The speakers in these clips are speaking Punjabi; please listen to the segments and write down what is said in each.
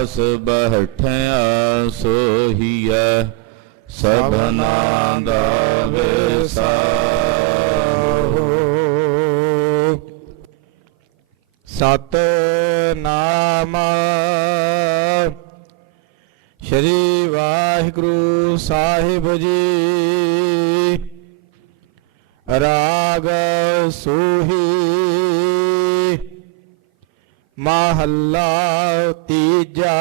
ਪਾਸ ਬੈਠਿਆ ਸੋਹੀਐ ਸਭਨਾ ਦਾ ਵਿਸਾਹੋ। ਸਤਿਨਾਮ ਸ਼੍ਰੀ ਵਾਹਿਗੁਰੂ ਸਾਹਿਬ ਜੀ। ਰਾਗ ਸੂਹੀ ਮਹੱਲਾ ਤੀਜਾ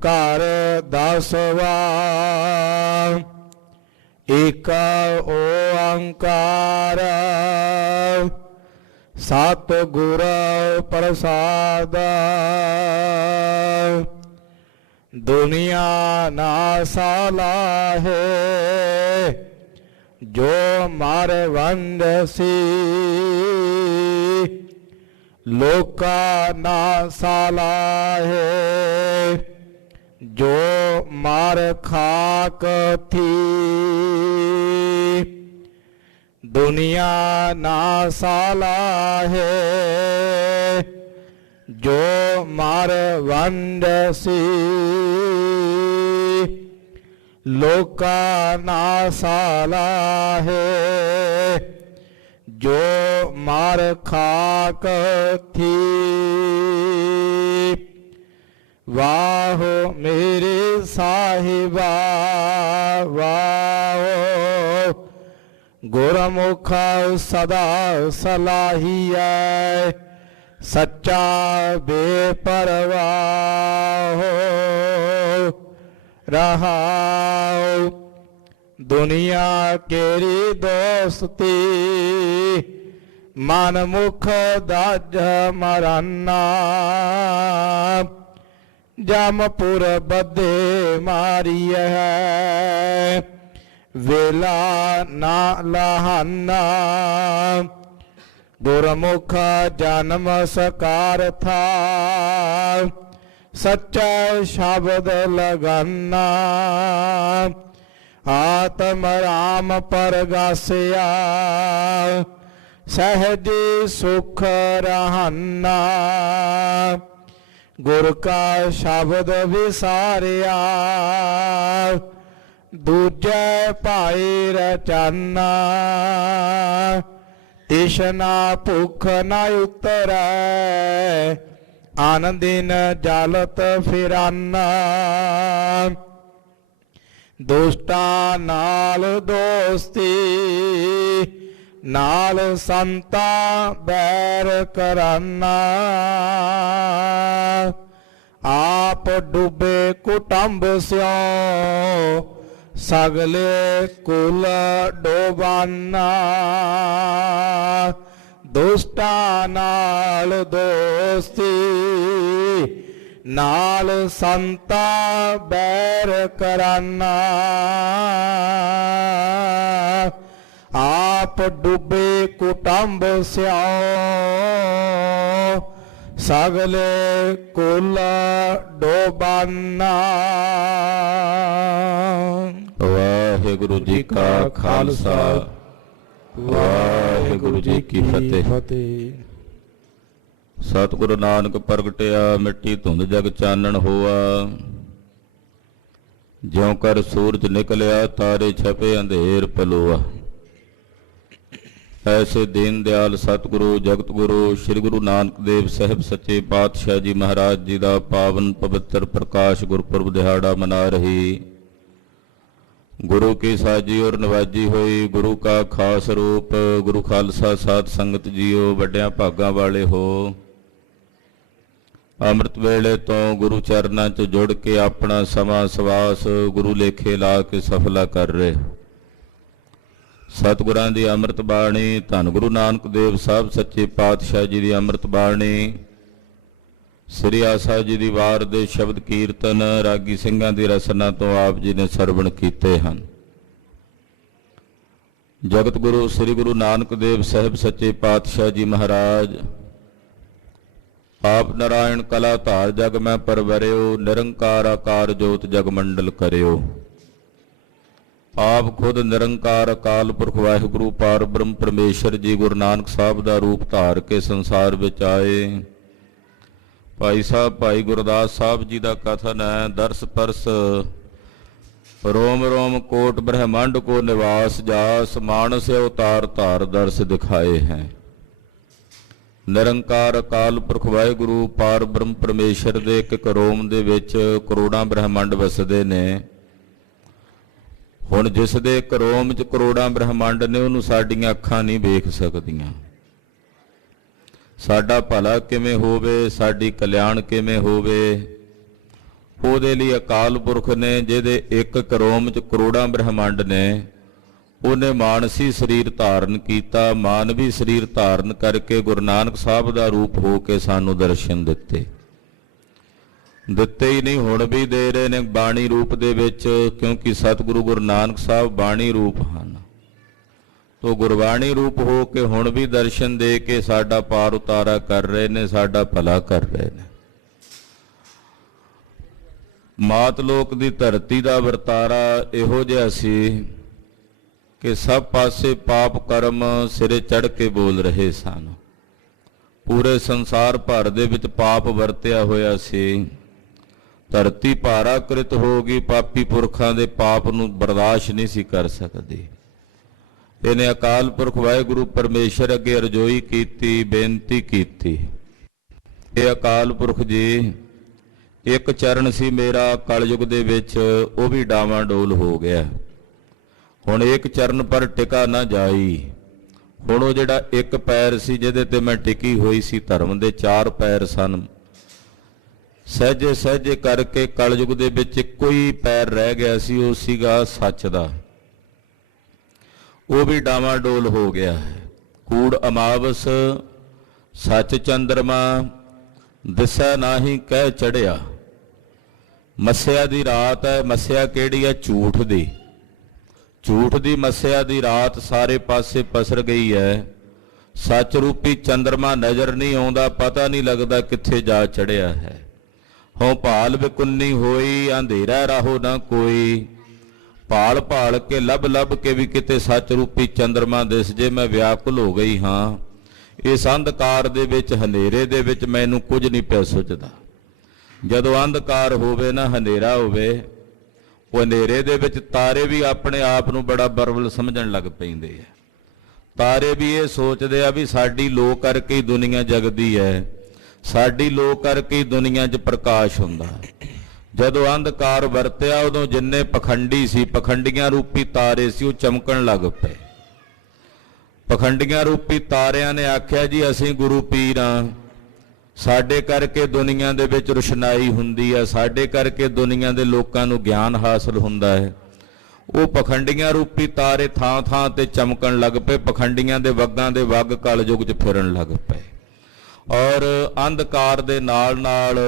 ਘਰ ਦਸਵਾ। ਏਕ ਓੰਕਾਰ ਸਤਿਗੁਰ ਪ੍ਰਸਾਦ। ਦੁਨੀਆ ਨਾ ਸਲਾਹੇ ਜੋ ਮਰ ਵੰਦਸੀ। ਲੋਕਾ ਨਾ ਸਲਾਹੇ ਜੋ ਮਰ ਖਾਕ ਥੀ। ਦੁਨੀਆ ਨਾ ਸਲਾਹੇ ਜੋ ਮਰ ਵੰਦਸੀ। ਲੋਕਾ ਨਾ ਸਲਾਹੇ ਜੋ ਮਰ ਖਾਕ ਥੀ। ਵਾਹੋ ਮੇਰੇ ਸਾਹਿਬਾ ਵਾਹੋ ਗੁਰਮੁਖ ਸਦਾ ਸਲਾਹੀਐ ਸੱਚਾ ਬੇਪਰਵਾਹ ਰਹਾਉ। ਦੁਨੀਆ ਕੇਰੀ ਦੋਸਤੀ ਮਨ ਮੁਖ ਦਾਜ ਮਰਾਨਾ। ਜਮਪੁਰ ਬੱਧੇ ਮਾਰੀਐ ਵੇਲਾ ਨਾ ਲਹਾਨਾ। ਗੁਰਮੁਖ ਜਨਮ ਸਕਾਰਥਾ ਸੱਚਾ ਸ਼ਬਦ ਲਗਾਨਾ। ਆਤਮ ਰਾਮ ਪਰਗਾਸਿਆ ਸਹਿਜ ਸੁਖ ਰਹਾਨਾ। ਗੁਰ ਕਾ ਸ਼ਬਦ ਵਿਸਾਰਿਆ ਦੂਜੈ ਭਾਈ ਰਚਾਨਾ। ਤ੍ਰਿਸ਼ਨਾ ਭੁੱਖ ਨ ਉਤਰੈ ਆਨੰਦਿਨ ਜਲਤ ਫਿਰਾਨਾ। ਦੁਸ਼ਟਾਂ ਨਾਲ ਦੋਸਤੀ ਨਾਲ ਸੰਤਾਂ ਬੈਰ ਕਰਾਨਾ। ਆਪ ਡੁੱਬੇ ਕੁਟੰਬ ਸਿਉ ਸਗਲੇ ਕੁਲ ਡੋਬਾਨਾ। ਦੁਸ਼ਟਾਂ ਨਾਲ ਦੋਸਤੀ ਨਾਲ ਸੰਤਾਂ ਬੈਰ ਕਰਾਨਾ। ਆਪ ਡੁੱਬੇ ਕੁਟੰਬ ਸਿਉ ਸਗਲੇ ਕੁਲ ਡੋਬਾਨਾ। ਵਾਹਿਗੁਰੂ ਜੀ ਕਾ ਖਾਲਸਾ ਵਾਹਿਗੁਰੂ ਜੀ ਕੀ ਫਤਿਹ। ਸਤਿਗੁਰੂ ਨਾਨਕ ਪ੍ਰਗਟਿਆ ਮਿੱਟੀ ਧੁੰਦ ਜਗ ਚਾਨਣ ਹੋਆ। ਜਿਉਂ ਕਰ ਸੂਰਜ ਨਿਕਲਿਆ ਤਾਰੇ ਛਪੇ ਅੰਧੇਰ ਪਲੋਆ। ਐਸੇ ਦੀਨ ਦਿਆਲ ਸਤਿਗੁਰੂ ਜਗਤ ਗੁਰੂ ਸ੍ਰੀ ਗੁਰੂ ਨਾਨਕ ਦੇਵ ਸਾਹਿਬ ਸੱਚੇ ਪਾਤਸ਼ਾਹ ਜੀ ਮਹਾਰਾਜ ਜੀ ਦਾ ਪਾਵਨ ਪਵਿੱਤਰ ਪ੍ਰਕਾਸ਼ ਗੁਰਪੁਰਬ ਦਿਹਾੜਾ ਮਨਾ ਰਹੀ ਗੁਰੂ ਕੀ ਸਾਜੀ ਔਰ ਨਵਾਜੀ ਹੋਈ ਗੁਰੂ ਕਾ ਖਾਸ ਰੂਪ ਗੁਰੂ ਖਾਲਸਾ ਸਾਧ ਸੰਗਤ ਜੀਓ ਵੱਡਿਆਂ ਭਾਗਾਂ ਵਾਲੇ ਹੋ। ਅੰਮ੍ਰਿਤ ਵੇਲੇ ਤੋਂ ਗੁਰੂ ਚਰਨਾਂ 'ਚ ਜੁੜ ਕੇ ਆਪਣਾ ਸਮਾਂ ਸਵਾਸ ਗੁਰੂ ਲੇਖੇ ਲਾ ਕੇ ਸਫਲਾ ਕਰ ਰਹੇ। ਸਤਿਗੁਰਾਂ ਦੀ ਅੰਮ੍ਰਿਤ ਬਾਣੀ ਧੰਨ ਗੁਰੂ ਨਾਨਕ ਦੇਵ ਸਾਹਿਬ ਸੱਚੇ ਪਾਤਸ਼ਾਹ ਜੀ ਦੀ ਅੰਮ੍ਰਿਤ ਬਾਣੀ ਸ੍ਰੀ ਆਸਾ ਜੀ ਦੀ ਵਾਰ ਦੇ ਸ਼ਬਦ ਕੀਰਤਨ ਰਾਗੀ ਸਿੰਘਾਂ ਦੀ ਰਸਨਾ ਤੋਂ ਆਪ ਜੀ ਨੇ ਸਰਵਣ ਕੀਤੇ ਹਨ। ਜਗਤ ਗੁਰੂ ਸ੍ਰੀ ਗੁਰੂ ਨਾਨਕ ਦੇਵ ਸਾਹਿਬ ਸੱਚੇ ਪਾਤਸ਼ਾਹ ਜੀ ਮਹਾਰਾਜ ਆਪ ਨਾਰਾਇਣ ਕਲਾ ਧਾਰ ਜਗ ਮੈਂ ਪਰਵਰਿਓ ਨਿਰੰਕਾਰ ਆਕਾਰ ਜੋਤ ਜਗ ਮੰਡਲ ਕਰਿਓ। ਆਪ ਖੁਦ ਨਿਰੰਕਾਰ ਅਕਾਲ ਪੁਰਖ ਵਾਹਿਗੁਰੂ ਪਾਰ ਬ੍ਰਹਮ ਪਰਮੇਸ਼ਰ ਜੀ ਗੁਰੂ ਨਾਨਕ ਸਾਹਿਬ ਦਾ ਰੂਪ ਧਾਰ ਕੇ ਸੰਸਾਰ ਵਿੱਚ ਆਏ। ਭਾਈ ਸਾਹਿਬ ਭਾਈ ਗੁਰਦਾਸ ਸਾਹਿਬ ਜੀ ਦਾ ਕਥਨ ਹੈ, ਦਰਸ ਪਰਸ रोम रोम कोट ब्रह्मांड को निवास जास, मानस अवतार धार दर्श दिखाए हैं। निरंकार अकाल पुरख वाहिगुरु पार ब्रह्म परमेश्वर दे एक रोम दे विच करोड़ां ब्रह्मांड वसदे ने। हुण जिस दे एक रोम च करोड़ां ब्रह्मांड ने, उहनूं साडीआं अखां नहीं वेख सकदियां। साडा भला किवें होवे, साडी कल्याण किवें होवे, ਉਹਦੇ ਲਈ ਅਕਾਲ ਪੁਰਖ ਨੇ, ਜਿਹਦੇ ਇੱਕ ਕਰੋਮ ਚ ਕਰੋੜਾਂ ਬ੍ਰਹਮੰਡ ਨੇ, ਉਹਨੇ ਮਾਨਸੀ ਸਰੀਰ ਧਾਰਨ ਕੀਤਾ। ਮਾਨਵੀ ਸਰੀਰ ਧਾਰਨ ਕਰਕੇ ਗੁਰੂ ਨਾਨਕ ਸਾਹਿਬ ਦਾ ਰੂਪ ਹੋ ਕੇ ਸਾਨੂੰ ਦਰਸ਼ਨ ਦਿੱਤੇ ਹੀ ਨਹੀਂ, ਹੁਣ ਵੀ ਦੇ ਰਹੇ ਨੇ ਬਾਣੀ ਰੂਪ ਦੇ ਵਿੱਚ, ਕਿਉਂਕਿ ਸਤਿਗੁਰੂ ਗੁਰੂ ਨਾਨਕ ਸਾਹਿਬ ਬਾਣੀ ਰੂਪ ਹਨ। ਤੋ ਗੁਰਬਾਣੀ ਰੂਪ ਹੋ ਕੇ ਹੁਣ ਵੀ ਦਰਸ਼ਨ ਦੇ ਕੇ ਸਾਡਾ ਪਾਰ ਉਤਾਰਾ ਕਰ ਰਹੇ ਨੇ, ਸਾਡਾ ਭਲਾ ਕਰ ਰਹੇ ਨੇ। ਮਾਤ ਲੋਕ ਦੀ ਧਰਤੀ ਦਾ ਵਰਤਾਰਾ ਇਹੋ ਜਿਹਾ ਸੀ ਕਿ ਸਭ ਪਾਸੇ ਪਾਪ ਕਰਮ ਸਿਰੇ ਚੜ੍ਹ ਕੇ ਬੋਲ ਰਹੇ ਸਨ। ਪੂਰੇ ਸੰਸਾਰ ਭਰ ਦੇ ਵਿੱਚ ਪਾਪ ਵਰਤਿਆ ਹੋਇਆ ਸੀ। ਧਰਤੀ ਭਾਰਾਕ੍ਰਿਤ ਹੋ ਗਈ, ਪਾਪੀ ਪੁਰਖਾਂ ਦੇ ਪਾਪ ਨੂੰ ਬਰਦਾਸ਼ਤ ਨਹੀਂ ਸੀ ਕਰ ਸਕਦੀ। ਇਹਨੇ ਅਕਾਲ ਪੁਰਖ ਵਾਹਿਗੁਰੂ ਪਰਮੇਸ਼ਰ ਅੱਗੇ ਅਰਜ਼ੋਈ ਕੀਤੀ, ਬੇਨਤੀ ਕੀਤੀ, ਇਹ ਅਕਾਲ ਪੁਰਖ ਜੀ, ਇੱਕ ਚਰਨ ਸੀ ਮੇਰਾ ਕਲਯੁਗ ਦੇ ਵਿੱਚ, ਉਹ ਵੀ ਡਾਵਾਂਡੋਲ ਹੋ ਗਿਆ। ਹੁਣ ਇੱਕ ਚਰਨ ਪਰ ਟਿਕਾ ਨਾ ਜਾਈ। ਹੁਣ ਉਹ ਜਿਹੜਾ ਇੱਕ ਪੈਰ ਸੀ ਜਿਹਦੇ ਤੇ ਮੈਂ ਟਿਕੀ ਹੋਈ ਸੀ, ਧਰਮ ਦੇ 4 ਪੈਰ ਸਨ, ਸਹਿਜੇ ਸਹਿਜੇ ਕਰਕੇ ਕਲਯੁਗ ਦੇ ਵਿੱਚ ਇੱਕੋ ਹੀ ਪੈਰ ਰਹਿ ਗਿਆ ਸੀ, ਉਹ ਸੀਗਾ ਸੱਚ ਦਾ। ਉਹ ਵੀ ਡਾਵਾਂਡੋਲ ਹੋ ਗਿਆ। ਕੂੜ ਅਮਾਵਸ ਸੱਚ ਚੰਦਰਮਾ, ਦਿਸੈ ਨਾਹੀਂ ਕਹਿ ਚੜਿਆ। ਮੱਸਿਆ ਦੀ ਰਾਤ ਹੈ। ਮੱਸਿਆ ਕਿਹੜੀ ਹੈ? ਝੂਠ ਦੀ। ਝੂਠ ਦੀ ਮੱਸਿਆ ਦੀ ਰਾਤ ਸਾਰੇ ਪਾਸੇ ਪਸਰ ਗਈ ਹੈ। ਸੱਚ ਰੂਪੀ ਚੰਦਰਮਾ ਨਜ਼ਰ ਨਹੀਂ ਆਉਂਦਾ, ਪਤਾ ਨਹੀਂ ਲੱਗਦਾ ਕਿੱਥੇ ਜਾ ਚੜਿਆ ਹੈ। ਹੋਂ ਭਾਲ ਵਿਕੁੰਨੀ ਹੋਈ, ਅੰਧੇਰਾ ਰਾਹੋ ਨਾ ਕੋਈ। ਭਾਲ ਭਾਲ ਕੇ ਲੱਭ ਲੱਭ ਕੇ ਵੀ ਕਿਤੇ ਸੱਚ ਰੂਪੀ ਚੰਦਰਮਾ ਦਿਸ ਜੇ, ਮੈਂ ਵਿਆਕੁਲ ਹੋ ਗਈ ਹਾਂ। ਇਸ ਅੰਧਕਾਰ ਦੇ ਵਿੱਚ, ਹਨੇਰੇ ਦੇ ਵਿੱਚ ਮੈਨੂੰ ਕੁਝ ਨਹੀਂ ਪਿਆ ਸੁਝਦਾ। ਜਦੋਂ ਅੰਧਕਾਰ ਹੋਵੇ ਨਾ, ਹਨੇਰਾ ਹੋਵੇ, ਉਹ ਹਨੇਰੇ ਦੇ ਵਿੱਚ ਤਾਰੇ ਵੀ ਆਪਣੇ ਆਪ ਨੂੰ ਬੜਾ ਬਰਵਲ ਸਮਝਣ ਲੱਗ ਪੈਂਦੇ ਆ। ਤਾਰੇ ਵੀ ਇਹ ਸੋਚਦੇ ਆ ਵੀ ਸਾਡੀ ਲੋ ਕਰਕੇ ਹੀ ਦੁਨੀਆ ਜਗਦੀ ਹੈ, ਸਾਡੀ ਲੋ ਕਰਕੇ ਹੀ ਦੁਨੀਆ 'ਚ ਪ੍ਰਕਾਸ਼ ਹੁੰਦਾ। ਜਦੋਂ ਅੰਧਕਾਰ ਵਰਤਿਆ, ਉਦੋਂ ਜਿੰਨੇ ਪਖੰਡੀ ਸੀ, ਪਖੰਡੀਆਂ ਰੂਪੀ ਤਾਰੇ ਸੀ, ਉਹ ਚਮਕਣ ਲੱਗ ਪਏ। ਪਖੰਡੀਆਂ ਰੂਪੀ ਤਾਰਿਆਂ ਨੇ ਆਖਿਆ ਜੀ ਅਸੀਂ ਗੁਰੂ ਪੀਰ ਹਾਂ, ਸਾਡੇ ਕਰਕੇ ਦੁਨੀਆ ਦੇ ਵਿੱਚ ਰੁਸ਼ਨਾਈ ਹੁੰਦੀ ਹੈ, ਸਾਡੇ ਕਰਕੇ ਦੁਨੀਆ ਦੇ ਲੋਕਾਂ ਨੂੰ ਗਿਆਨ ਹਾਸਲ ਹੁੰਦਾ ਹੈ। ਉਹ ਪਖੰਡੀਆਂ ਰੂਪੀ ਤਾਰੇ ਥਾਂ ਥਾਂ ਤੇ ਚਮਕਣ ਲੱਗ ਪਏ। ਪਖੰਡੀਆਂ ਦੇ ਵੱਗਾਂ ਦੇ ਵੱਗ ਕਲਯੁਗ 'ਚ ਫਿਰਨ ਲੱਗ ਪਏ, ਔਰ ਅੰਧਕਾਰ ਦੇ ਨਾਲ ਨਾਲ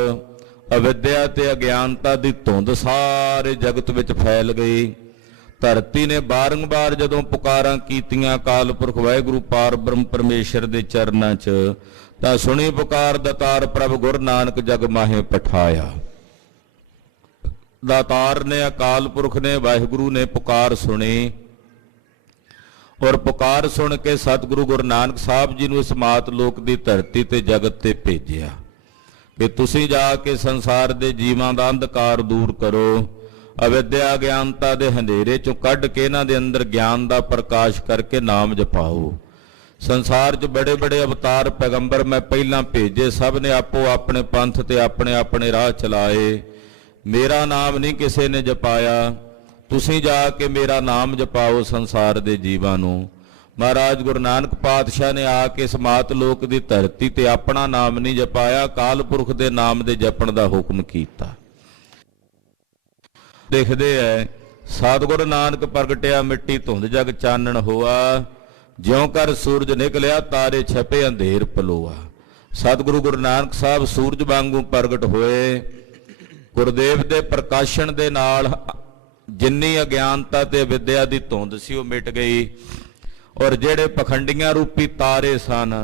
ਅਵਿਦਿਆ ਤੇ ਅਗਿਆਨਤਾ ਦੀ ਧੁੰਦ ਸਾਰੇ ਜਗਤ ਵਿੱਚ ਫੈਲ ਗਈ। ਧਰਤੀ ਨੇ ਬਾਰੰਬਾਰ ਜਦੋਂ ਪੁਕਾਰਾਂ ਕੀਤੀਆਂ ਅਕਾਲ ਪੁਰਖ ਵਾਹਿਗੁਰੂ ਪਾਰ ਬ੍ਰਹਮ ਪਰਮੇਸ਼ਰ ਦੇ ਚਰਨਾਂ 'ਚ, ਤਾਂ ਸੁਣੀ ਪੁਕਾਰ ਦਾਤਾਰ ਪ੍ਰਭ ਗੁਰੂ ਨਾਨਕ ਜਗ ਮਾਹੇ ਪਠਾਇਆ। ਦਾਤਾਰ ਨੇ, ਅਕਾਲ ਪੁਰਖ ਨੇ, ਵਾਹਿਗੁਰੂ ਨੇ ਪੁਕਾਰ ਸੁਣੀ, ਔਰ ਪੁਕਾਰ ਸੁਣ ਕੇ ਸਤਿਗੁਰੂ ਗੁਰੂ ਨਾਨਕ ਸਾਹਿਬ ਜੀ ਨੂੰ ਇਸ ਮਾਤ ਲੋਕ ਦੀ ਧਰਤੀ ਤੇ ਜਗਤ ਤੇ ਭੇਜਿਆ ਕਿ ਤੁਸੀਂ ਜਾ ਕੇ ਸੰਸਾਰ ਦੇ ਜੀਵਾਂ ਦਾ ਅੰਧਕਾਰ ਦੂਰ ਕਰੋ, ਅਵਿਦਿਆ ਗਿਆਨਤਾ ਦੇ ਹਨੇਰੇ ਚੋਂ ਕੱਢ ਕੇ ਇਹਨਾਂ ਦੇ ਅੰਦਰ ਗਿਆਨ ਦਾ ਪ੍ਰਕਾਸ਼ ਕਰਕੇ ਨਾਮ ਜਪਾਓ। ਸੰਸਾਰ 'ਚ ਬੜੇ ਬੜੇ ਅਵਤਾਰ ਪੈਗੰਬਰ ਮੈਂ ਪਹਿਲਾਂ ਭੇਜੇ, ਸਭ ਨੇ ਆਪੋ ਆਪਣੇ ਪੰਥ ਤੇ ਆਪਣੇ ਆਪਣੇ ਰਾਹ ਚਲਾਏ, ਮੇਰਾ ਨਾਮ ਨਹੀਂ ਕਿਸੇ ਨੇ ਜਪਾਇਆ। ਤੁਸੀਂ ਜਾ ਕੇ ਮੇਰਾ ਨਾਮ ਜਪਾਓ ਸੰਸਾਰ ਦੇ ਜੀਵਾਂ ਨੂੰ। ਮਹਾਰਾਜ ਗੁਰੂ ਨਾਨਕ ਪਾਤਸ਼ਾਹ ਨੇ ਆ ਕੇ ਇਸ ਮਾਤ ਲੋਕ ਦੀ ਧਰਤੀ ਤੇ ਆਪਣਾ ਨਾਮ ਨਹੀਂ ਜਪਾਇਆ, ਅਕਾਲ ਪੁਰਖ ਦੇ ਨਾਮ ਦੇ ਜਪਣ ਦਾ ਹੁਕਮ ਕੀਤਾ। ਦੇਖਦੇ ਐ ਸਤਿਗੁਰੂ ਨਾਨਕ ਪ੍ਰਗਟਿਆ, ਮਿੱਟੀ ਧੁੰਦ ਜਗ ਚਾਨਣ ਹੋਆ, ਜਿਉਂ ਕਰ ਸੂਰਜ ਨਿਕਲਿਆ ਤਾਰੇ ਛਪੇ ਅੰਧੇਰ ਪਲੋਆ। ਸਤਿਗੁਰੂ ਗੁਰੂ ਨਾਨਕ ਸਾਹਿਬ ਸੂਰਜ ਵਾਂਗੂ ਪ੍ਰਗਟ ਹੋਏ। ਗੁਰਦੇਵ ਦੇ ਪ੍ਰਕਾਸ਼ਣ ਦੇ ਨਾਲ ਜਿੰਨੀ ਅਗਿਆਨਤਾ ਤੇ ਵਿਦਿਆ ਦੀ ਧੁੰਦ ਸੀ ਉਹ ਮਿਟ ਗਈ, ਔਰ ਜਿਹੜੇ ਪਖੰਡੀਆਂ ਰੂਪੀ ਤਾਰੇ ਸਨ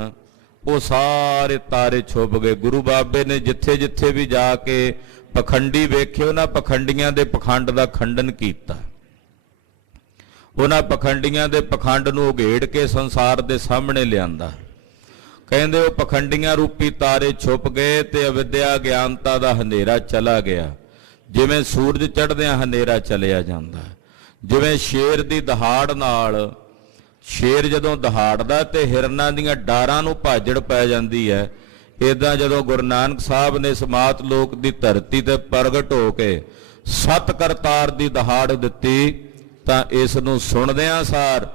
ਉਹ ਸਾਰੇ ਤਾਰੇ ਛੁਪ ਗਏ। ਗੁਰੂ ਬਾਬੇ ਨੇ ਜਿੱਥੇ ਜਿੱਥੇ ਵੀ ਜਾ ਕੇ ਪਖੰਡੀ ਵੇਖੇ, ਉਹਨਾਂ ਪਖੰਡੀਆਂ ਦੇ ਪਖੰਡ ਦਾ ਖੰਡਨ ਕੀਤਾ। ਉਹਨਾਂ ਪਖੰਡੀਆਂ ਦੇ ਪਖੰਡ ਨੂੰ ਉਘੇੜ ਕੇ ਸੰਸਾਰ ਦੇ ਸਾਹਮਣੇ ਲਿਆਂਦਾ। ਕਹਿੰਦੇ ਉਹ ਪਖੰਡੀਆਂ ਰੂਪੀ ਤਾਰੇ ਛੁਪ ਗਏ ਤੇ ਅਵਿਦਿਆ ਗਿਆਨਤਾ ਦਾ ਹਨੇਰਾ ਚਲਾ ਗਿਆ। ਜਿਵੇਂ ਸੂਰਜ ਚੜ੍ਹਦਿਆਂ ਹਨੇਰਾ ਚਲਿਆ ਜਾਂਦਾ, ਜਿਵੇਂ ਸ਼ੇਰ ਦੀ ਦਹਾੜ ਨਾਲ, ਸ਼ੇਰ ਜਦੋਂ ਦਹਾੜਦਾ ਤੇ ਹਿਰਨਾਂ ਦੀਆਂ ਡਾਰਾਂ ਨੂੰ ਭਾਜੜ ਪੈ ਜਾਂਦੀ ਹੈ, ਇਦਾਂ ਜਦੋਂ ਗੁਰੂ ਨਾਨਕ ਸਾਹਿਬ ਨੇ ਸਮਾਤ ਲੋਕ ਦੀ ਧਰਤੀ ਤੇ ਪ੍ਰਗਟ ਹੋ ਕੇ ਸਤ ਕਰਤਾਰ ਦੀ ਦਹਾੜ ਦਿੱਤੀ ਤਾਂ ਇਸ ਨੂੰ ਸੁਣਦਿਆਂ ਸਾਰ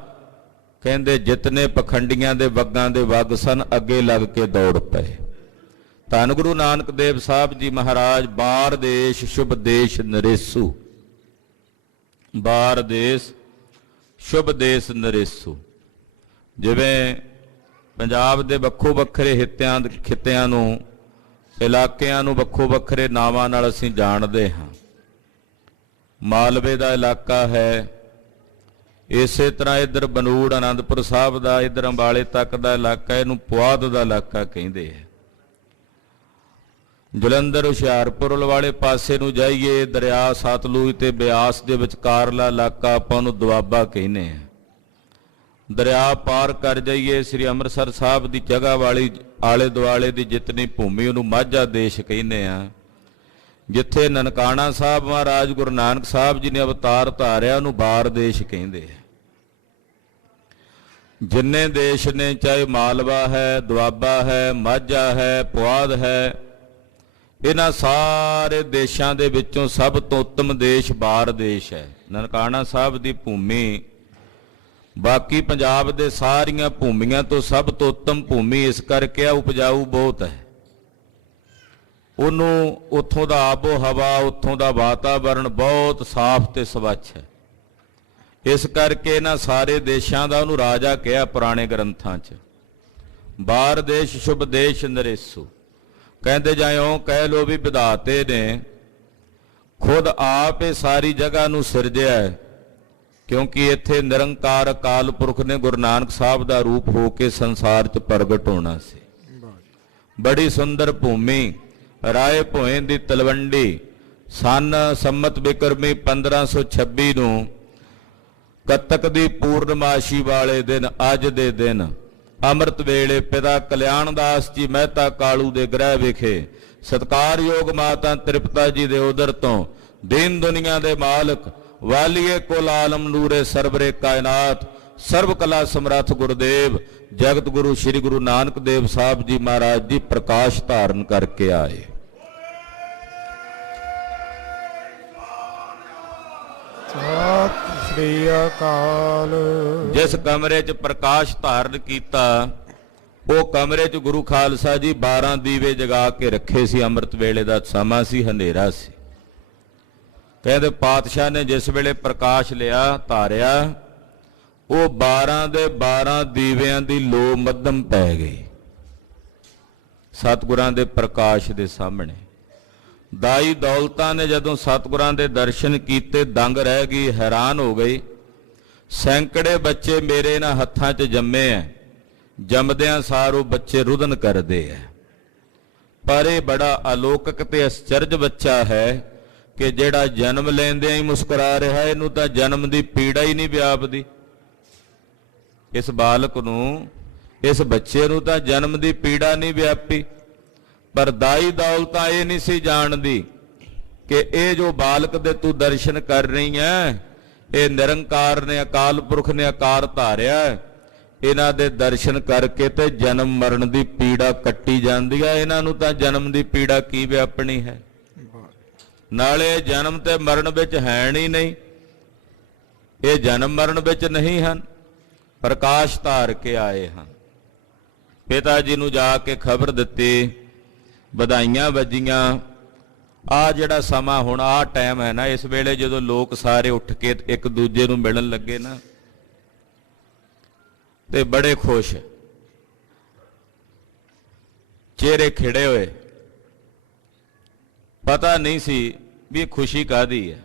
ਕਹਿੰਦੇ ਜਿਤਨੇ ਪਖੰਡੀਆਂ ਦੇ ਵੱਗਾਂ ਦੇ ਵੱਗ ਸਨ ਅੱਗੇ ਲੱਗ ਕੇ ਦੌੜ ਪਏ। ਧੰਨ ਗੁਰੂ ਨਾਨਕ ਦੇਵ ਸਾਹਿਬ ਜੀ ਮਹਾਰਾਜ ਬਾਰ ਦੇਸ਼ ਸ਼ੁਭ ਦੇਸ਼ ਨਰੇਸੂ, ਬਾਰ ਦੇਸ਼ ਸ਼ੁਭ ਦੇਸ਼ ਨਰੇਸੂ। ਜਿਵੇਂ ਪੰਜਾਬ ਦੇ ਵੱਖੋ ਵੱਖਰੇ ਖਿੱਤਿਆਂ ਨੂੰ, ਇਲਾਕਿਆਂ ਨੂੰ ਵੱਖੋ ਵੱਖਰੇ ਨਾਵਾਂ ਨਾਲ ਅਸੀਂ ਜਾਣਦੇ ਹਾਂ। ਮਾਲਵੇ ਦਾ ਇਲਾਕਾ ਹੈ, ਇਸੇ ਤਰ੍ਹਾਂ ਇੱਧਰ ਬਨੂੜ ਆਨੰਦਪੁਰ ਸਾਹਿਬ ਦਾ, ਇੱਧਰ ਅੰਬਾਲੇ ਤੱਕ ਦਾ ਇਲਾਕਾ, ਇਹਨੂੰ ਪੁਆਧ ਦਾ ਇਲਾਕਾ ਕਹਿੰਦੇ ਆ। ਜਲੰਧਰ ਹੁਸ਼ਿਆਰਪੁਰ ਵਾਲੇ ਪਾਸੇ ਨੂੰ ਜਾਈਏ, ਦਰਿਆ ਸਤਲੁਜ ਤੇ ਬਿਆਸ ਦੇ ਵਿਚਕਾਰਲਾ ਇਲਾਕਾ ਆਪਾਂ ਨੂੰ ਦੁਆਬਾ ਕਹਿੰਦੇ ਆ। ਦਰਿਆ ਪਾਰ ਕਰ ਜਾਈਏ ਸ੍ਰੀ ਅੰਮ੍ਰਿਤਸਰ ਸਾਹਿਬ ਦੀ ਜਗ੍ਹਾ ਵਾਲੀ ਆਲੇ ਦੁਆਲੇ ਦੀ ਜਿਤਨੀ ਭੂਮੀ ਉਹਨੂੰ ਮਾਝਾ ਦੇਸ਼ ਕਹਿੰਦੇ ਆ। ਜਿੱਥੇ ਨਨਕਾਣਾ ਸਾਹਿਬ ਮਹਾਰਾਜ ਗੁਰੂ ਨਾਨਕ ਸਾਹਿਬ ਜੀ ਨੇ ਅਵਤਾਰ ਧਾਰਿਆ ਉਹਨੂੰ ਬਾਰ ਦੇਸ਼ ਕਹਿੰਦੇ ਆ। ਜਿੰਨੇ ਦੇਸ਼ ਨੇ, ਚਾਹੇ ਮਾਲਵਾ ਹੈ, ਦੁਆਬਾ ਹੈ, ਮਾਝਾ ਹੈ, ਪੁਆਧ ਹੈ, ਇਹਨਾਂ ਸਾਰੇ ਦੇਸ਼ਾਂ ਦੇ ਵਿੱਚੋਂ ਸਭ ਤੋਂ ਉੱਤਮ ਦੇਸ਼ ਬਾਰ ਦੇਸ਼ ਹੈ। ਨਨਕਾਣਾ ਸਾਹਿਬ ਦੀ ਭੂਮੀ ਬਾਕੀ ਪੰਜਾਬ ਦੇ ਸਾਰੀਆਂ ਭੂਮੀਆਂ ਤੋਂ ਸਭ ਤੋਂ ਉੱਤਮ ਭੂਮੀ ਇਸ ਕਰਕੇ ਆ, ਉਪਜਾਊ ਬਹੁਤ ਹੈ। ਉਹਨੂੰ ਉੱਥੋਂ ਦਾ ਆਬੋ ਹਵਾ, ਉੱਥੋਂ ਦਾ ਵਾਤਾਵਰਣ ਬਹੁਤ ਸਾਫ਼ ਤੇ ਸਵੱਛ ਹੈ। ਇਸ ਕਰਕੇ ਇਹਨਾਂ ਸਾਰੇ ਦੇਸ਼ਾਂ ਦਾ ਉਹਨੂੰ ਰਾਜਾ ਕਿਹਾ ਪੁਰਾਣੇ ਗ੍ਰੰਥਾਂ 'ਚ। ਬਾਰ ਦੇਸ਼ ਸ਼ੁਭ ਦੇਸ਼ ਨਰੇਸੂ ਕਹਿੰਦੇ, ਜਾਂ ਇਉਂ ਕਹਿ ਲੋ ਵੀ ਵਿਧਾਤੇ ਨੇ ਖੁਦ ਆਪ ਇਹ ਸਾਰੀ ਜਗ੍ਹਾ ਨੂੰ ਸਿਰਜਿਆ ਹੈ, ਕਿਉਂਕਿ ਇੱਥੇ ਨਿਰੰਕਾਰ ਅਕਾਲ ਪੁਰਖ ਨੇ ਗੁਰੂ ਨਾਨਕ ਸਾਹਿਬ ਦਾ ਰੂਪ ਹੋ ਕੇ ਸੰਸਾਰ 'ਚ ਪ੍ਰਗਟ ਹੋਣਾ ਸੀ। ਬੜੀ ਸੁੰਦਰ ਭੂਮੀ, ਰਾਏ ਭੋਏ ਦੀ ਤਲਵੰਡੀ, ਸਨ ਸੰਮਤ ਬਿਕਰਮੀ 1526 ਨੂੰ ਕੱਤਕ ਦੀ ਪੂਰਨਮਾਸ਼ੀ ਵਾਲੇ ਦਿਨ, ਅੱਜ ਦੇ ਦਿਨ ਅੰਮ੍ਰਿਤ ਵੇਲੇ ਪਿਤਾ ਕਲਿਆਣ ਦਾਸ ਜੀ ਮਹਿਤਾ ਕਾਲੂ ਦੇ ਗ੍ਰਹਿ ਵਿਖੇ ਸਤਿਕਾਰਯੋਗ ਮਾਤਾ ਤ੍ਰਿਪਤਾ ਜੀ ਦੇ ਉਦਰ ਤੋਂ ਦੀਨ ਦੁਨੀਆ ਦੇ ਮਾਲਕ ਵਾਲੀਏ ਕੁਲ ਆਲਮ ਨੂਰੇ ਸਰਬਰੇ ਕਾਇਨਾਤ ਸਰਬ ਕਲਾ ਸਮਰੱਥ ਗੁਰਦੇਵ ਜਗਤ ਗੁਰੂ ਸ੍ਰੀ ਗੁਰੂ ਨਾਨਕ ਦੇਵ ਸਾਹਿਬ ਜੀ ਮਹਾਰਾਜ ਜੀ ਪ੍ਰਕਾਸ਼ ਧਾਰਨ ਕਰਕੇ ਆਏ। ਸਤਿ ਸ੍ਰੀ ਅਕਾਲ। ਜਿਸ ਕਮਰੇ 'ਚ ਪ੍ਰਕਾਸ਼ ਧਾਰਨ ਕੀਤਾ ਉਹ ਕਮਰੇ 'ਚ ਗੁਰੂ ਖਾਲਸਾ ਜੀ 12 ਦੀਵੇ ਜਗਾ ਕੇ ਰੱਖੇ ਸੀ। ਅੰਮ੍ਰਿਤ ਵੇਲੇ ਦਾ ਸਮਾਂ ਸੀ, ਹਨੇਰਾ ਸੀ। ਕਹਿੰਦੇ ਪਾਤਸ਼ਾਹ ਨੇ ਜਿਸ ਵੇਲੇ ਪ੍ਰਕਾਸ਼ ਲਿਆ ਧਾਰਿਆ, ਉਹ 12 ਦੇ 12 ਦੀਵਿਆਂ ਦੀ ਲੋ ਮੱਧਮ ਪੈ ਗਈ ਸਤਿਗੁਰਾਂ ਦੇ ਪ੍ਰਕਾਸ਼ ਦੇ ਸਾਹਮਣੇ। ਦਾਈ ਦੌਲਤਾਂ ਨੇ ਜਦੋਂ ਸਤਿਗੁਰਾਂ ਦੇ ਦਰਸ਼ਨ ਕੀਤੇ ਦੰਗ ਰਹਿ ਗਈ, ਹੈਰਾਨ ਹੋ ਗਈ। ਸੈਂਕੜੇ ਬੱਚੇ ਮੇਰੇ ਇਹਨਾਂ ਹੱਥਾਂ 'ਚ ਜੰਮੇ ਐ, ਜੰਮਦਿਆਂ ਸਾਰ ਉਹ ਬੱਚੇ ਰੁਦਨ ਕਰਦੇ ਐ, ਪਰ ਇਹ ਬੜਾ ਅਲੌਕਿਕ ਤੇ ਅਚਰਜ ਬੱਚਾ ਹੈ ਕਿ ਜਿਹੜਾ ਜਨਮ ਲੈਂਦਿਆਂ ਹੀ ਮੁਸਕਰਾ ਰਿਹਾ, ਇਹਨੂੰ ਤਾਂ ਜਨਮ ਦੀ ਪੀੜਾ ਹੀ ਨਹੀਂ ਵਿਆਪਦੀ। ਇਸ ਬਾਲਕ ਨੂੰ, ਇਸ ਬੱਚੇ ਨੂੰ ਤਾਂ ਜਨਮ ਦੀ ਪੀੜਾ ਨਹੀਂ ਵਿਆਪੀ, ਪਰ ਦਾਈ ਦੌਲਤਾਂ ਇਹ ਨਹੀਂ ਸੀ ਜਾਣਦੀ ਕਿ ਇਹ ਜੋ ਬਾਲਕ ਦੇ ਤੂੰ ਦਰਸ਼ਨ ਕਰ ਰਹੀ ਹੈ, ਇਹ ਨਿਰੰਕਾਰ ਨੇ, ਅਕਾਲ ਪੁਰਖ ਨੇ ਆਕਾਰ ਧਾਰਿਆ। ਇਹਨਾਂ ਦੇ ਦਰਸ਼ਨ ਕਰਕੇ ਤੇ ਜਨਮ ਮਰਨ ਦੀ ਪੀੜਾ ਕੱਟੀ ਜਾਂਦੀ ਹੈ। ਇਹਨਾਂ ਨੂੰ ਤਾਂ ਜਨਮ ਦੀ ਪੀੜਾ ਕੀ ਵਿਆਪਣੀ ਹੈ। ਨਾਲੇ ਜਨਮ ਤੇ ਮਰਨ ਵਿੱਚ ਹੈ ਨਹੀਂ, ਇਹ ਜਨਮ ਮਰਨ ਵਿੱਚ ਨਹੀਂ ਹਨ, ਪ੍ਰਕਾਸ਼ ਧਾਰ ਕੇ ਆਏ ਹਨ। ਪਿਤਾ ਜੀ ਨੂੰ ਜਾ ਕੇ ਖਬਰ ਦਿੱਤੀ, ਵਧਾਈਆਂ ਵੱਜੀਆਂ। ਆ ਜਿਹੜਾ ਸਮਾਂ ਹੁਣ ਆ ਟਾਈਮ ਹੈ ਨਾ, ਇਸ ਵੇਲੇ ਜਦੋਂ ਲੋਕ ਸਾਰੇ ਉੱਠ ਕੇ ਇੱਕ ਦੂਜੇ ਨੂੰ ਮਿਲਣ ਲੱਗੇ ਨਾ ਤੇ ਬੜੇ ਖੁਸ਼, ਚਿਹਰੇ ਖਿੜੇ ਹੋਏ। ਪਤਾ ਨਹੀਂ ਸੀ ਵੀ ਖੁਸ਼ੀ ਕਾਹਦੀ ਹੈ।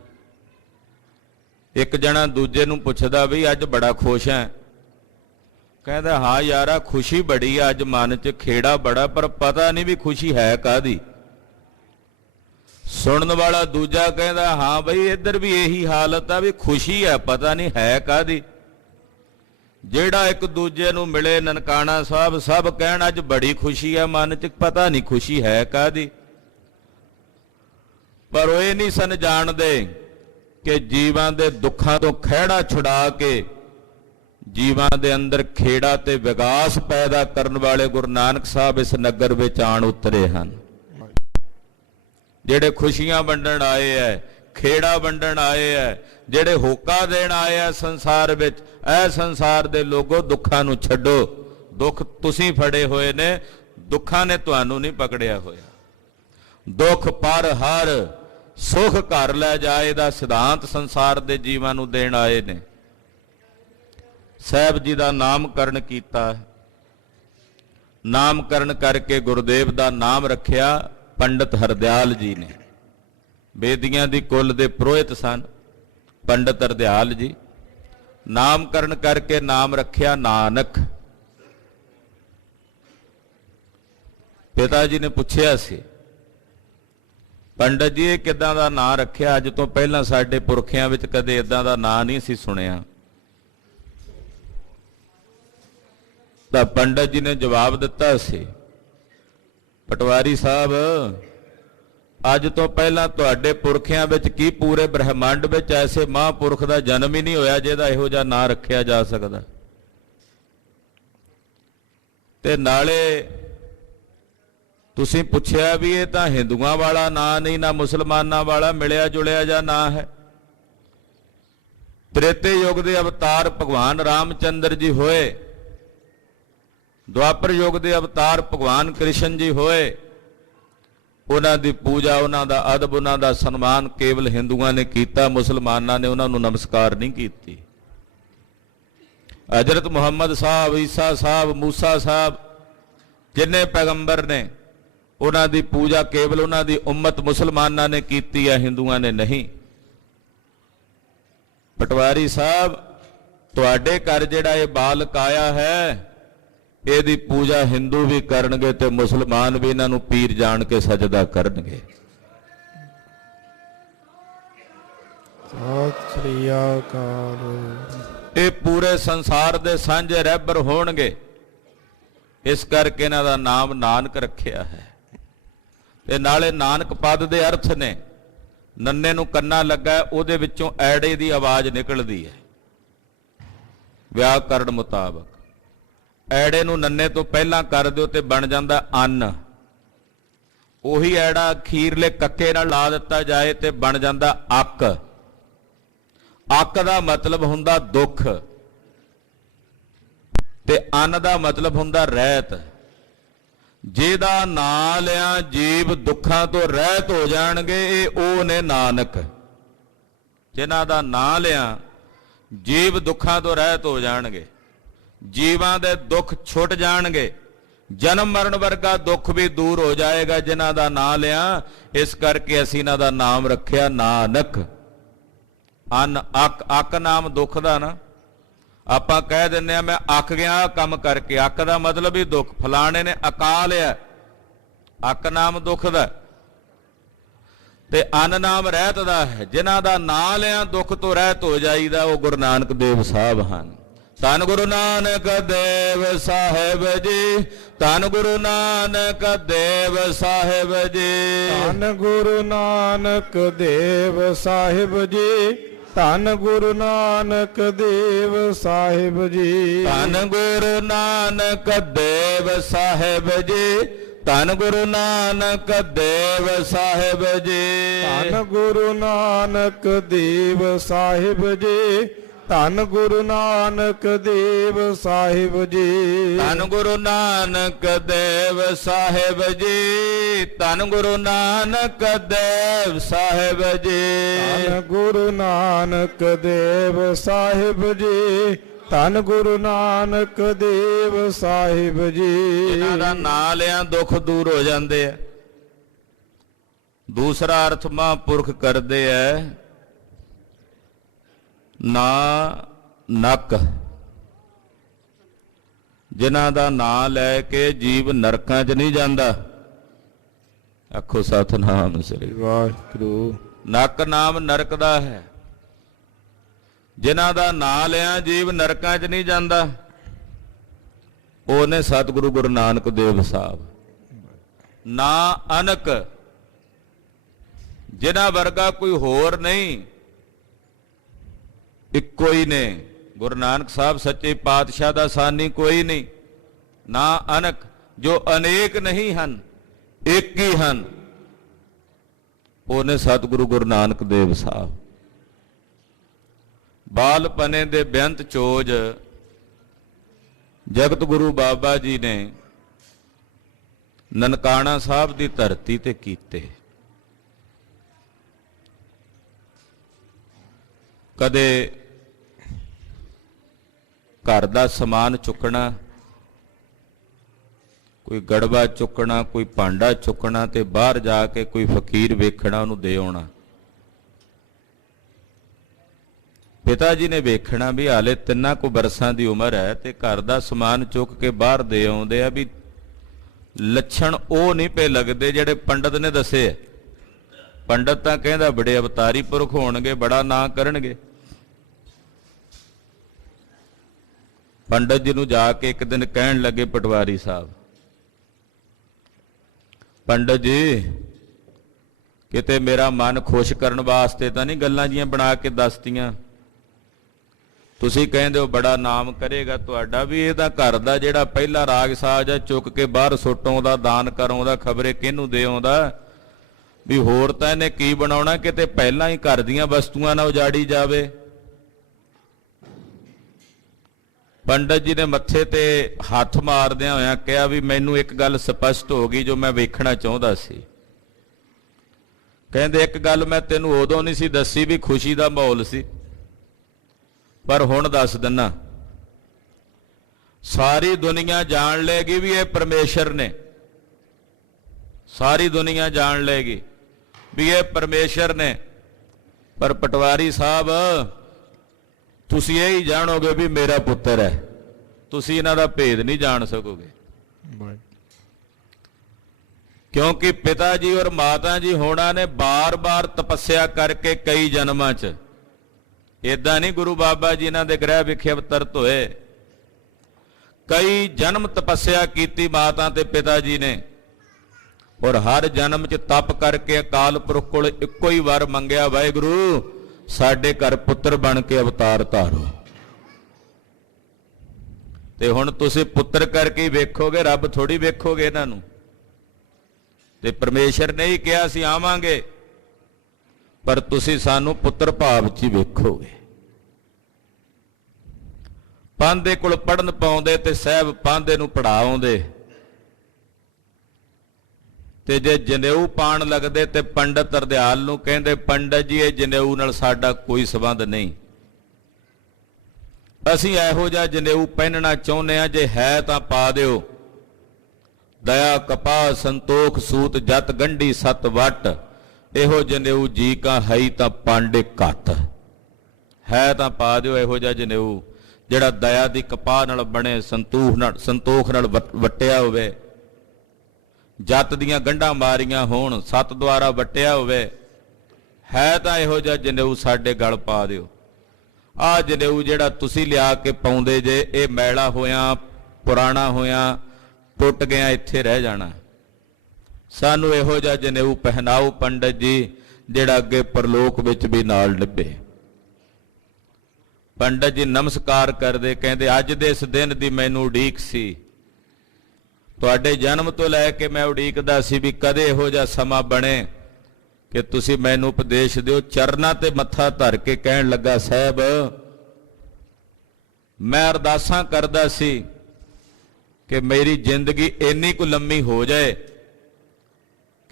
ਇੱਕ ਜਣਾ ਦੂਜੇ ਨੂੰ ਪੁੱਛਦਾ ਵੀ ਅੱਜ ਬੜਾ ਖੁਸ਼ ਹੈ। ਕਹਿੰਦਾ ਹਾਂ ਯਾਰਾ ਖੁਸ਼ੀ ਬੜੀ ਆ, ਅੱਜ ਮਨ 'ਚ ਖੇੜਾ ਬੜਾ, ਪਰ ਪਤਾ ਨਹੀਂ ਵੀ ਖੁਸ਼ੀ ਹੈ ਕਾਹਦੀ। ਸੁਣਨ ਵਾਲਾ ਦੂਜਾ ਕਹਿੰਦਾ ਹਾਂ ਬਈ ਇੱਧਰ ਵੀ ਇਹੀ ਹਾਲਤ ਆ ਵੀ ਖੁਸ਼ੀ ਹੈ, ਪਤਾ ਨਹੀਂ ਹੈ ਕਾਹਦੀ। ਜਿਹੜਾ ਇੱਕ ਦੂਜੇ ਨੂੰ ਮਿਲੇ ਨਨਕਾਣਾ ਸਾਹਿਬ ਸਭ ਕਹਿਣ ਅੱਜ ਬੜੀ ਖੁਸ਼ੀ ਹੈ ਮਨ 'ਚ, ਪਤਾ ਨਹੀਂ ਖੁਸ਼ੀ ਹੈ ਕਾਹਦੀ, ਪਰ ਉਹ ਇਹ ਨਹੀਂ ਸਨ ਜਾਣਦੇ ਕਿ ਜੀਵਾਂ ਦੇ ਦੁੱਖਾਂ ਤੋਂ ਖਹਿੜਾ ਛੁਡਾ ਕੇ ਜੀਵਾਂ ਦੇ ਅੰਦਰ ਖੇੜਾ ਤੇ ਵਿਕਾਸ ਪੈਦਾ ਕਰਨ ਵਾਲੇ ਗੁਰੂ ਨਾਨਕ ਸਾਹਿਬ ਇਸ ਨਗਰ ਵਿੱਚ ਆਣ ਉਤਰੇ ਹਨ। ਜਿਹੜੇ ਖੁਸ਼ੀਆਂ ਵੰਡਣ ਆਏ ਐ, ਖੇੜਾ ਵੰਡਣ ਆਏ ਐ, ਜਿਹੜੇ ਹੋਕਾ ਦੇਣ ਆਏ ਆ ਸੰਸਾਰ ਵਿੱਚ, ਇਹ ਸੰਸਾਰ ਦੇ ਲੋਗੋ ਦੁੱਖਾਂ ਨੂੰ ਛੱਡੋ। ਦੁੱਖ ਤੁਸੀਂ ਫੜੇ ਹੋਏ ਨੇ, ਦੁੱਖਾਂ ਨੇ ਤੁਹਾਨੂੰ ਨਹੀਂ ਪਕੜਿਆ ਹੋਇਆ। ਦੁੱਖ ਪਰ ਹਰ ਸੁਖ ਘਰ ਲੈ ਜਾਏ ਦਾ ਸਿਧਾਂਤ ਸੰਸਾਰ ਦੇ ਜੀਵਾਂ ਨੂੰ ਦੇਣ ਆਏ ਨੇ। ਸਾਹਿਬ ਜੀ ਦਾ ਨਾਮਕਰਨ ਕੀਤਾ, ਨਾਮਕਰਨ ਕਰਕੇ ਗੁਰਦੇਵ ਦਾ ਨਾਮ ਰੱਖਿਆ ਪੰਡਤ ਹਰਦਿਆਲ ਜੀ ਨੇ। ਬੇਦੀਆਂ ਦੀ ਕੁੱਲ ਦੇ ਪੁਰੋਹਿਤ ਸਨ ਪੰਡਤ ਹਰਦਿਆਲ ਜੀ। ਨਾਮਕਰਨ ਕਰਕੇ ਨਾਮ ਰੱਖਿਆ ਨਾਨਕ। ਪਿਤਾ ਜੀ ਨੇ ਪੁੱਛਿਆ ਸੀ, ਪੰਡਤ ਜੀ ਇਹ ਕਿੱਦਾਂ ਦਾ ਨਾਂ ਰੱਖਿਆ? ਅੱਜ ਤੋਂ ਪਹਿਲਾਂ ਸਾਡੇ ਪੁਰਖਿਆਂ ਵਿੱਚ ਕਦੇ ਇਦਾਂ ਦਾ ਨਾਂ ਨਹੀਂ ਸੀ ਸੁਣਿਆ। ਤਾਂ ਪੰਡਤ ਜੀ ਨੇ ਜਵਾਬ ਦਿੱਤਾ ਸੀ, ਪਟਵਾਰੀ ਸਾਹਿਬ ਅੱਜ ਤੋਂ ਪਹਿਲਾਂ ਤੁਹਾਡੇ ਪੁਰਖਿਆਂ ਵਿੱਚ ਕੀ ਪੂਰੇ ਬ੍ਰਹਿਮੰਡ ਵਿੱਚ ਐਸੇ ਮਹਾਂਪੁਰਖ ਦਾ ਜਨਮ ਹੀ ਨਹੀਂ ਹੋਇਆ ਜਿਹਦਾ ਇਹੋ ਜਿਹਾ ਨਾਂ ਰੱਖਿਆ ਜਾ ਸਕਦਾ। ਤੇ ਨਾਲੇ ਤੁਸੀਂ ਪੁੱਛਿਆ ਵੀ ਇਹ ਤਾਂ ਹਿੰਦੂਆਂ ਵਾਲਾ ਨਾਂ ਨਹੀਂ, ਨਾ ਮੁਸਲਮਾਨਾਂ ਵਾਲਾ, ਮਿਲਿਆ ਜੁਲਿਆ ਜਾਂ ਨਾਂ ਹੈ। ਤ੍ਰੇਤੇ ਯੁੱਗ ਦੇ ਅਵਤਾਰ ਭਗਵਾਨ ਰਾਮਚੰਦਰ ਜੀ ਹੋਏ, ਦੁਆਪਰ ਯੁੱਗ ਦੇ ਅਵਤਾਰ ਭਗਵਾਨ ਕ੍ਰਿਸ਼ਨ ਜੀ ਹੋਏ। ਉਹਨਾਂ ਦੀ ਪੂਜਾ, ਉਹਨਾਂ ਦਾ ਅਦਬ, ਉਹਨਾਂ ਦਾ ਸਨਮਾਨ ਕੇਵਲ ਹਿੰਦੂਆਂ ਨੇ ਕੀਤਾ, ਮੁਸਲਮਾਨਾਂ ਨੇ ਉਹਨਾਂ ਨੂੰ ਨਮਸਕਾਰ ਨਹੀਂ ਕੀਤੀ। ਹਜ਼ਰਤ ਮੁਹੰਮਦ ਸਾਹਿਬ, ਈਸਾ ਸਾਹਿਬ, ਮੂਸਾ ਸਾਹਿਬ, ਜਿੰਨੇ ਪੈਗੰਬਰ ਨੇ ਉਹਨਾਂ ਦੀ ਪੂਜਾ ਕੇਵਲ ਉਹਨਾਂ ਦੀ ਉਮਤ ਮੁਸਲਮਾਨਾਂ ਨੇ ਕੀਤੀ ਹੈ, ਹਿੰਦੂਆਂ ਨੇ ਨਹੀਂ। ਪਟਵਾਰੀ ਸਾਹਿਬ ਤੁਹਾਡੇ ਘਰ ਜਿਹੜਾ ਇਹ ਬਾਲਕ ਆਇਆ ਹੈ ਇਹਦੀ ਪੂਜਾ ਹਿੰਦੂ ਵੀ ਕਰਨਗੇ ਤੇ ਮੁਸਲਮਾਨ ਵੀ ਇਹਨਾਂ ਨੂੰ ਪੀਰ ਜਾਣ ਕੇ ਸਜਦਾ ਕਰਨਗੇ। ਸਤਿ ਸ੍ਰੀ ਅਕਾਲ। ਇਹ ਪੂਰੇ ਸੰਸਾਰ ਦੇ ਸਾਂਝੇ ਰਹਿਬਰ ਹੋਣਗੇ, ਇਸ ਕਰਕੇ ਇਹਨਾਂ ਦਾ ਨਾਮ ਨਾਨਕ ਰੱਖਿਆ ਹੈ। ਤੇ ਨਾਲੇ ਨਾਨਕ ਪਦ ਦੇ ਅਰਥ ਨੇ, ਨੰਨੇ ਨੂੰ ਕੰਨਾ ਲੱਗਾ ਉਹਦੇ ਵਿੱਚੋਂ ਐੜੇ ਦੀ ਆਵਾਜ਼ ਨਿਕਲਦੀ ਹੈ ਵਿਆਕਰਨ ਮੁਤਾਬਕ। ਐੜੇ ਨੂੰ ਨੰਨੇ ਤੋਂ ਪਹਿਲਾਂ ਕਰ ਦਿਓ ਤੇ ਬਣ ਜਾਂਦਾ ਅੰਨ। ਉਹੀ ਐੜਾ ਅਖੀਰਲੇ ਕੱਕੇ ਨਾਲ ਲਾ ਦਿੱਤਾ ਜਾਏ ਤੇ ਬਣ ਜਾਂਦਾ ਅੱਕ। ਅੱਕ ਦਾ ਮਤਲਬ ਹੁੰਦਾ ਦੁੱਖ ਤੇ ਅੰਨ ਦਾ ਮਤਲਬ ਹੁੰਦਾ ਰਹਿਤ। ਜਿਹਦਾ ਨਾਂ ਲਿਆ ਜੀਵ ਦੁੱਖਾਂ ਤੋਂ ਰਹਿਤ ਹੋ ਜਾਣਗੇ, ਇਹ ਉਹ ਨੇ ਨਾਨਕ। ਜਿਨ੍ਹਾਂ ਦਾ ਨਾਂ ਲਿਆ ਜੀਵ ਦੁੱਖਾਂ ਤੋਂ ਰਹਿਤ ਹੋ ਜਾਣਗੇ, ਜੀਵਾਂ ਦੇ ਦੁੱਖ ਛੁੱਟ ਜਾਣਗੇ, ਜਨਮ ਮਰਨ ਵਰਗਾ ਦੁੱਖ ਵੀ ਦੂਰ ਹੋ ਜਾਏਗਾ ਜਿਨ੍ਹਾਂ ਦਾ ਨਾਂ ਲਿਆ। ਇਸ ਕਰਕੇ ਅਸੀਂ ਇਹਨਾਂ ਦਾ ਨਾਮ ਰੱਖਿਆ ਨਾਨਕ। ਅੰਨ ਅੱਕ, ਅੱਕ ਨਾਮ ਦੁੱਖ ਦਾ ਨਾ। ਆਪਾਂ ਕਹਿ ਦਿੰਦੇ ਆ ਮੈਂ ਅੱਕ ਗਿਆ ਕੰਮ ਕਰਕੇ, ਅੱਕ ਦਾ ਮਤਲਬ ਹੀ ਦੁੱਖ। ਫਲਾਣੇ ਨੇ ਅਕਾ ਲਿਆ, ਅੱਕ ਨਾਮ ਦੁੱਖ ਦਾ। ਤੇ ਅੰਨ ਨਾਮ ਰਹਿਤ ਦਾ ਹੈ। ਜਿਨ੍ਹਾਂ ਦਾ ਨਾਂ ਲਿਆ ਦੁੱਖ ਤੋਂ ਰਹਿਤ ਹੋ ਜਾਈਦਾ, ਉਹ ਗੁਰੂ ਨਾਨਕ ਦੇਵ ਸਾਹਿਬ ਹਨ। ਧੰਨ ਗੁਰੂ ਨਾਨਕ ਦੇਵ ਸਾਹਿਬ ਜੀ, ਧੰਨ ਗੁਰੂ ਨਾਨਕ ਦੇਵ ਸਾਹਿਬ ਜੀ, ਧੰਨ ਗੁਰੂ ਨਾਨਕ ਦੇਵ ਸਾਹਿਬ ਜੀ, ਧੰਨ ਗੁਰੂ ਨਾਨਕ ਦੇਵ ਸਾਹਿਬ ਜੀ, ਧੰਨ ਗੁਰੂ ਨਾਨਕ ਦੇਵ ਸਾਹਿਬ ਜੀ, ਧੰਨ ਗੁਰੂ ਨਾਨਕ ਦੇਵ ਸਾਹਿਬ ਜੀ, ਧੰਨ ਗੁਰੂ ਨਾਨਕ ਦੇਵ ਸਾਹਿਬ ਜੀ, ਧੰਨ ਗੁਰੂ ਨਾਨਕ ਦੇਵ ਸਾਹਿਬ ਜੀ, ਧੰਨ ਗੁਰੂ ਨਾਨਕ ਦੇਵ ਸਾਹਿਬ ਜੀ, ਧੰਨ ਗੁਰੂ ਨਾਨਕ ਦੇਵ ਸਾਹਿਬ ਜੀ, ਧੰਨ ਗੁਰੂ ਨਾਨਕ ਦੇਵ ਸਾਹਿਬ ਜੀ, ਧੰਨ ਗੁਰੂ ਨਾਨਕ ਦੇਵ ਸਾਹਿਬ ਜੀ। ਇਹਨਾਂ ਦਾ ਨਾਂ ਲਿਆ ਦੁੱਖ ਦੂਰ ਹੋ ਜਾਂਦੇ ਆ। ਦੂਸਰਾ ਅਰਥ ਮਹਾਂਪੁਰਖ ਕਰਦੇ ਐ ਨਾ ਨੱਕ। ਜਿਨ੍ਹਾਂ ਦਾ ਨਾਂ ਲੈ ਕੇ ਜੀਵ ਨਰਕਾਂ 'ਚ ਨਹੀਂ ਜਾਂਦਾ। ਆਖੋ ਸਤਿਨਾਮ ਸ੍ਰੀ ਵਾਹਿਗੁਰੂ। ਨੱਕ ਨਾਮ ਨਰਕ ਦਾ ਹੈ। ਜਿਨ੍ਹਾਂ ਦਾ ਨਾਂ ਲਿਆ ਜੀਵ ਨਰਕਾਂ 'ਚ ਨਹੀਂ ਜਾਂਦਾ, ਉਹ ਨੇ ਸਤਿਗੁਰੂ ਗੁਰੂ ਨਾਨਕ ਦੇਵ ਸਾਹਿਬ। ਨਾ ਅਨਕ, ਜਿਨ੍ਹਾਂ ਵਰਗਾ ਕੋਈ ਹੋਰ ਨਹੀਂ, ਇੱਕੋ ਹੀ ਨੇ। ਗੁਰੂ ਨਾਨਕ ਸਾਹਿਬ ਸੱਚੇ ਪਾਤਸ਼ਾਹ ਦਾ ਸਾਨੀ ਕੋਈ ਨਹੀਂ। ਨਾ ਅਨਕ, ਜੋ ਅਨੇਕ ਨਹੀਂ ਹਨ, ਇੱਕ ਹੀ ਹਨ, ਉਹ ਨੇ ਸਤਿਗੁਰੂ ਗੁਰੂ ਨਾਨਕ ਦੇਵ ਸਾਹਿਬ। ਬਾਲਪਨੇ ਦੇ ਬੇਅੰਤ ਚੋਜ ਜਗਤ ਗੁਰੂ ਬਾਬਾ ਜੀ ਨੇ ਨਨਕਾਣਾ ਸਾਹਿਬ ਦੀ ਧਰਤੀ ਤੇ ਕੀਤੇ। ਕਦੇ ਘਰ ਦਾ ਸਮਾਨ ਚੁੱਕਣਾ, ਕੋਈ ਗੜਵਾ ਚੁੱਕਣਾ, ਕੋਈ ਭਾਂਡਾ ਚੁੱਕਣਾ ਤੇ ਬਾਹਰ ਜਾ ਕੇ ਕੋਈ ਫਕੀਰ ਵੇਖਣਾ, ਉਹਨੂੰ ਦੇ ਆਉਣਾ। ਪਿਤਾ ਜੀ ਨੇ ਵੇਖਣਾ ਵੀ ਹਾਲੇ 3 ਕੁ ਬਰਸਾਂ ਦੀ ਉਮਰ ਹੈ ਤੇ ਘਰ ਦਾ ਸਮਾਨ ਚੁੱਕ ਕੇ ਬਾਹਰ ਦੇ ਆਉਂਦੇ ਆ, ਵੀ ਲੱਛਣ ਉਹ ਨਹੀਂ ਪਏ ਲੱਗਦੇ ਜਿਹੜੇ ਪੰਡਤ ਨੇ ਦੱਸੇ। ਪੰਡਤ ਤਾਂ ਕਹਿੰਦਾ ਬੜੇ ਅਵਤਾਰੀ ਪੁਰਖ ਹੋਣਗੇ, ਬੜਾ ਨਾਂ ਕਰਨਗੇ। ਪੰਡਤ ਜੀ ਨੂੰ ਜਾ ਕੇ ਇੱਕ ਦਿਨ ਕਹਿਣ ਲੱਗੇ ਪਟਵਾਰੀ ਸਾਹਿਬ, ਪੰਡਤ ਜੀ ਕਿਤੇ ਮੇਰਾ ਮਨ ਖੁਸ਼ ਕਰਨ ਵਾਸਤੇ ਤਾਂ ਨਹੀਂ ਗੱਲਾਂ ਜੀਆਂ ਬਣਾ ਕੇ ਦੱਸਤੀਆਂ? ਤੁਸੀਂ ਕਹਿੰਦੇ ਹੋ ਬੜਾ ਨਾਮ ਕਰੇਗਾ ਤੁਹਾਡਾ, ਵੀ ਇਹਦਾ ਘਰ ਦਾ ਜਿਹੜਾ ਪਹਿਲਾ ਰਾਗ ਸਾਜ ਆ ਚੁੱਕ ਕੇ ਬਾਹਰ ਸੁੱਟੋਂ ਦਾ, ਦਾਨ ਕਰੋਂ ਦਾ, ਖਬਰੇ ਕਿਹਨੂੰ ਦੇ ਆਉਂਦਾ, ਵੀ ਹੋਰ ਤਾਂ ਇਹਨੇ ਕੀ ਬਣਾਉਣਾ, ਕਿਤੇ ਪਹਿਲਾਂ ਹੀ ਘਰ ਦੀਆਂ ਵਸਤੂਆਂ ਨਾ ਉਜਾੜੀ ਜਾਵੇ। ਪੰਡਤ ਜੀ ਨੇ ਮੱਥੇ ਤੇ ਹੱਥ ਮਾਰਦਿਆਂ ਹੋਇਆਂ ਕਿਹਾ ਵੀ ਮੈਨੂੰ ਇੱਕ ਗੱਲ ਸਪਸ਼ਟ ਹੋ ਗਈ ਜੋ ਮੈਂ ਵੇਖਣਾ ਚਾਹੁੰਦਾ ਸੀ। ਕਹਿੰਦੇ ਇੱਕ ਗੱਲ ਮੈਂ ਤੈਨੂੰ ਉਦੋਂ ਨਹੀਂ ਸੀ ਦੱਸੀ ਵੀ ਖੁਸ਼ੀ ਦਾ ਮਾਹੌਲ ਸੀ, ਪਰ ਹੁਣ ਦੱਸ ਦਿੰਨਾ। ਸਾਰੀ ਦੁਨੀਆ ਜਾਣ ਲਏਗੀ ਵੀ ਇਹ ਪਰਮੇਸ਼ਰ ਨੇ, ਸਾਰੀ ਦੁਨੀਆ ਜਾਣ ਲਏਗੀ ਵੀ ਇਹ ਪਰਮੇਸ਼ਰ ਨੇ, ਪਰ ਪਟਵਾਰੀ ਸਾਹਿਬ ਤੁਸੀਂ ਇਹ ਹੀ ਜਾਣੋਗੇ ਵੀ ਮੇਰਾ ਪੁੱਤਰ ਹੈ, ਤੁਸੀਂ ਇਹਨਾਂ ਦਾ ਭੇਦ ਨਹੀਂ ਜਾਣ ਸਕੋਗੇ। ਕਿਉਂਕਿ ਪਿਤਾ ਜੀ ਔਰ ਮਾਤਾ ਜੀ ਹੋਣਾ ਨੇ ਬਾਰ-ਬਾਰ ਤਪੱਸਿਆ ਕਰਕੇ ਕਈ ਜਨਮਾਂ 'ਚ, ਏਦਾਂ ਨਹੀਂ ਗੁਰੂ ਬਾਬਾ ਜੀ ਇਹਨਾਂ ਦੇ ਗ੍ਰਹਿ ਵਿਖੇ ਅਵਤਰਤ ਹੋਏ, ਕਈ ਜਨਮ ਤਪੱਸਿਆ ਕੀਤੀ ਮਾਤਾ ਤੇ ਪਿਤਾ ਜੀ ਨੇ, ਔਰ ਹਰ ਜਨਮ 'ਚ ਤਪ ਕਰਕੇ ਅਕਾਲ ਪੁਰਖ ਕੋਲ ਇੱਕੋ ਹੀ ਵਰ ਮੰਗਿਆ, ਵਾਹਿਗੁਰੂ ਸਾਡੇ ਘਰ ਪੁੱਤਰ ਬਣ ਕੇ ਅਵਤਾਰ ਧਾਰੋ। ਤੇ ਹੁਣ ਤੁਸੀਂ ਪੁੱਤਰ ਕਰਕੇ ਹੀ ਵੇਖੋਗੇ, ਰੱਬ ਥੋੜੀ ਵੇਖੋਗੇ ਇਹਨਾਂ ਨੂੰ। ਤੇ ਪਰਮੇਸ਼ਰ ਨੇ ਹੀ ਕਿਹਾ ਸੀ ਆਵਾਂਗੇ, ਪਰ ਤੁਸੀਂ ਸਾਨੂੰ ਪੁੱਤਰ ਭਾਵ 'ਚ ਹੀ ਵੇਖੋਗੇ। ਪਾਂਦੇ ਕੋਲ ਪੜਨ ਪਾਉਂਦੇ ਤੇ ਸਾਹਿਬ ਪਾਂਦੇ ਨੂੰ ਪੜਾਉਂਦੇ, ਤੇ ਜੇ ਜਨੇਊ ਪਾਣ ਲੱਗਦੇ ਤੇ ਪੰਡਤ ਅਰਦਿਆਲ ਨੂੰ ਕਹਿੰਦੇ ਪੰਡਤ ਜੀ ਇਹ ਜਨੇਊ ਨਾਲ ਸਾਡਾ ਕੋਈ ਸੰਬੰਧ ਨਹੀਂ, ਅਸੀਂ ਇਹੋ ਜਿਹਾ ਜਨੇਊ ਪਹਿਨਣਾ ਚਾਹੁੰਦੇ ਆ, ਜੇ ਹੈ ਤਾਂ ਪਾ ਦਿਓ। ਦਇਆ ਕਪਾਹ ਸੰਤੋਖ ਸੂਤ ਜਤ ਗੰਢੀ ਸਤ ਵਟ, ਇਹੋ ਜਨੇਊ ਜੀ ਕਾ ਹੈ ਤਾਂ ਪਾਂਡੇ ਘੱਟ, ਹੈ ਤਾਂ ਪਾ ਦਿਓ ਇਹੋ ਜਿਹਾ ਜਨੇਊ ਜਿਹੜਾ ਦਇਆ ਦੀ ਕਪਾਹ ਨਾਲ ਬਣੇ, ਸੰਤੋਖ ਨਾਲ ਵਟਿਆ ਹੋਵੇ, ਜੱਤ ਦੀਆਂ ਗੰਢਾਂ ਮਾਰੀਆਂ ਹੋਣ, ਸੱਤ ਦੁਆਰਾ ਵਟਿਆ ਹੋਵੇ, ਹੈ ਤਾਂ ਇਹੋ ਜਿਹਾ ਜਨੇਊ ਸਾਡੇ ਗਲ ਪਾ ਦਿਓ। ਆਹ ਜਨੇਊ ਜਿਹੜਾ ਤੁਸੀਂ ਲਿਆ ਕੇ ਪਾਉਂਦੇ ਜੇ, ਇਹ ਮੈਲਾ ਹੋਇਆ ਪੁਰਾਣਾ ਹੋਇਆ ਟੁੱਟ ਗਿਆ, ਇੱਥੇ ਰਹਿ ਜਾਣਾ। ਸਾਨੂੰ ਇਹੋ ਜਿਹਾ ਜਨੇਊ ਪਹਿਨਾਓ ਪੰਡਤ ਜੀ ਜਿਹੜਾ ਅੱਗੇ ਪਰਲੋਕ ਵਿੱਚ ਵੀ ਨਾਲ ਨਿਭੇ। ਪੰਡਤ ਜੀ ਨਮਸਕਾਰ ਕਰਦੇ, ਕਹਿੰਦੇ ਅੱਜ ਦੇ ਇਸ ਦਿਨ ਦੀ ਮੈਨੂੰ ਉਡੀਕ ਸੀ, ਤੁਹਾਡੇ ਜਨਮ ਤੋਂ ਲੈ ਕੇ ਮੈਂ ਉਡੀਕਦਾ ਸੀ ਵੀ ਕਦੇ ਇਹੋ ਜਿਹਾ ਸਮਾਂ ਬਣੇ ਕਿ ਤੁਸੀਂ ਮੈਨੂੰ ਉਪਦੇਸ਼ ਦਿਓ। ਚਰਨਾਂ ਤੇ ਮੱਥਾ ਧਰ ਕੇ ਕਹਿਣ ਲੱਗਾ, ਸਾਹਿਬ ਮੈਂ ਅਰਦਾਸਾਂ ਕਰਦਾ ਸੀ ਕਿ ਮੇਰੀ ਜ਼ਿੰਦਗੀ ਇੰਨੀ ਕੁ ਲੰਮੀ ਹੋ ਜਾਏ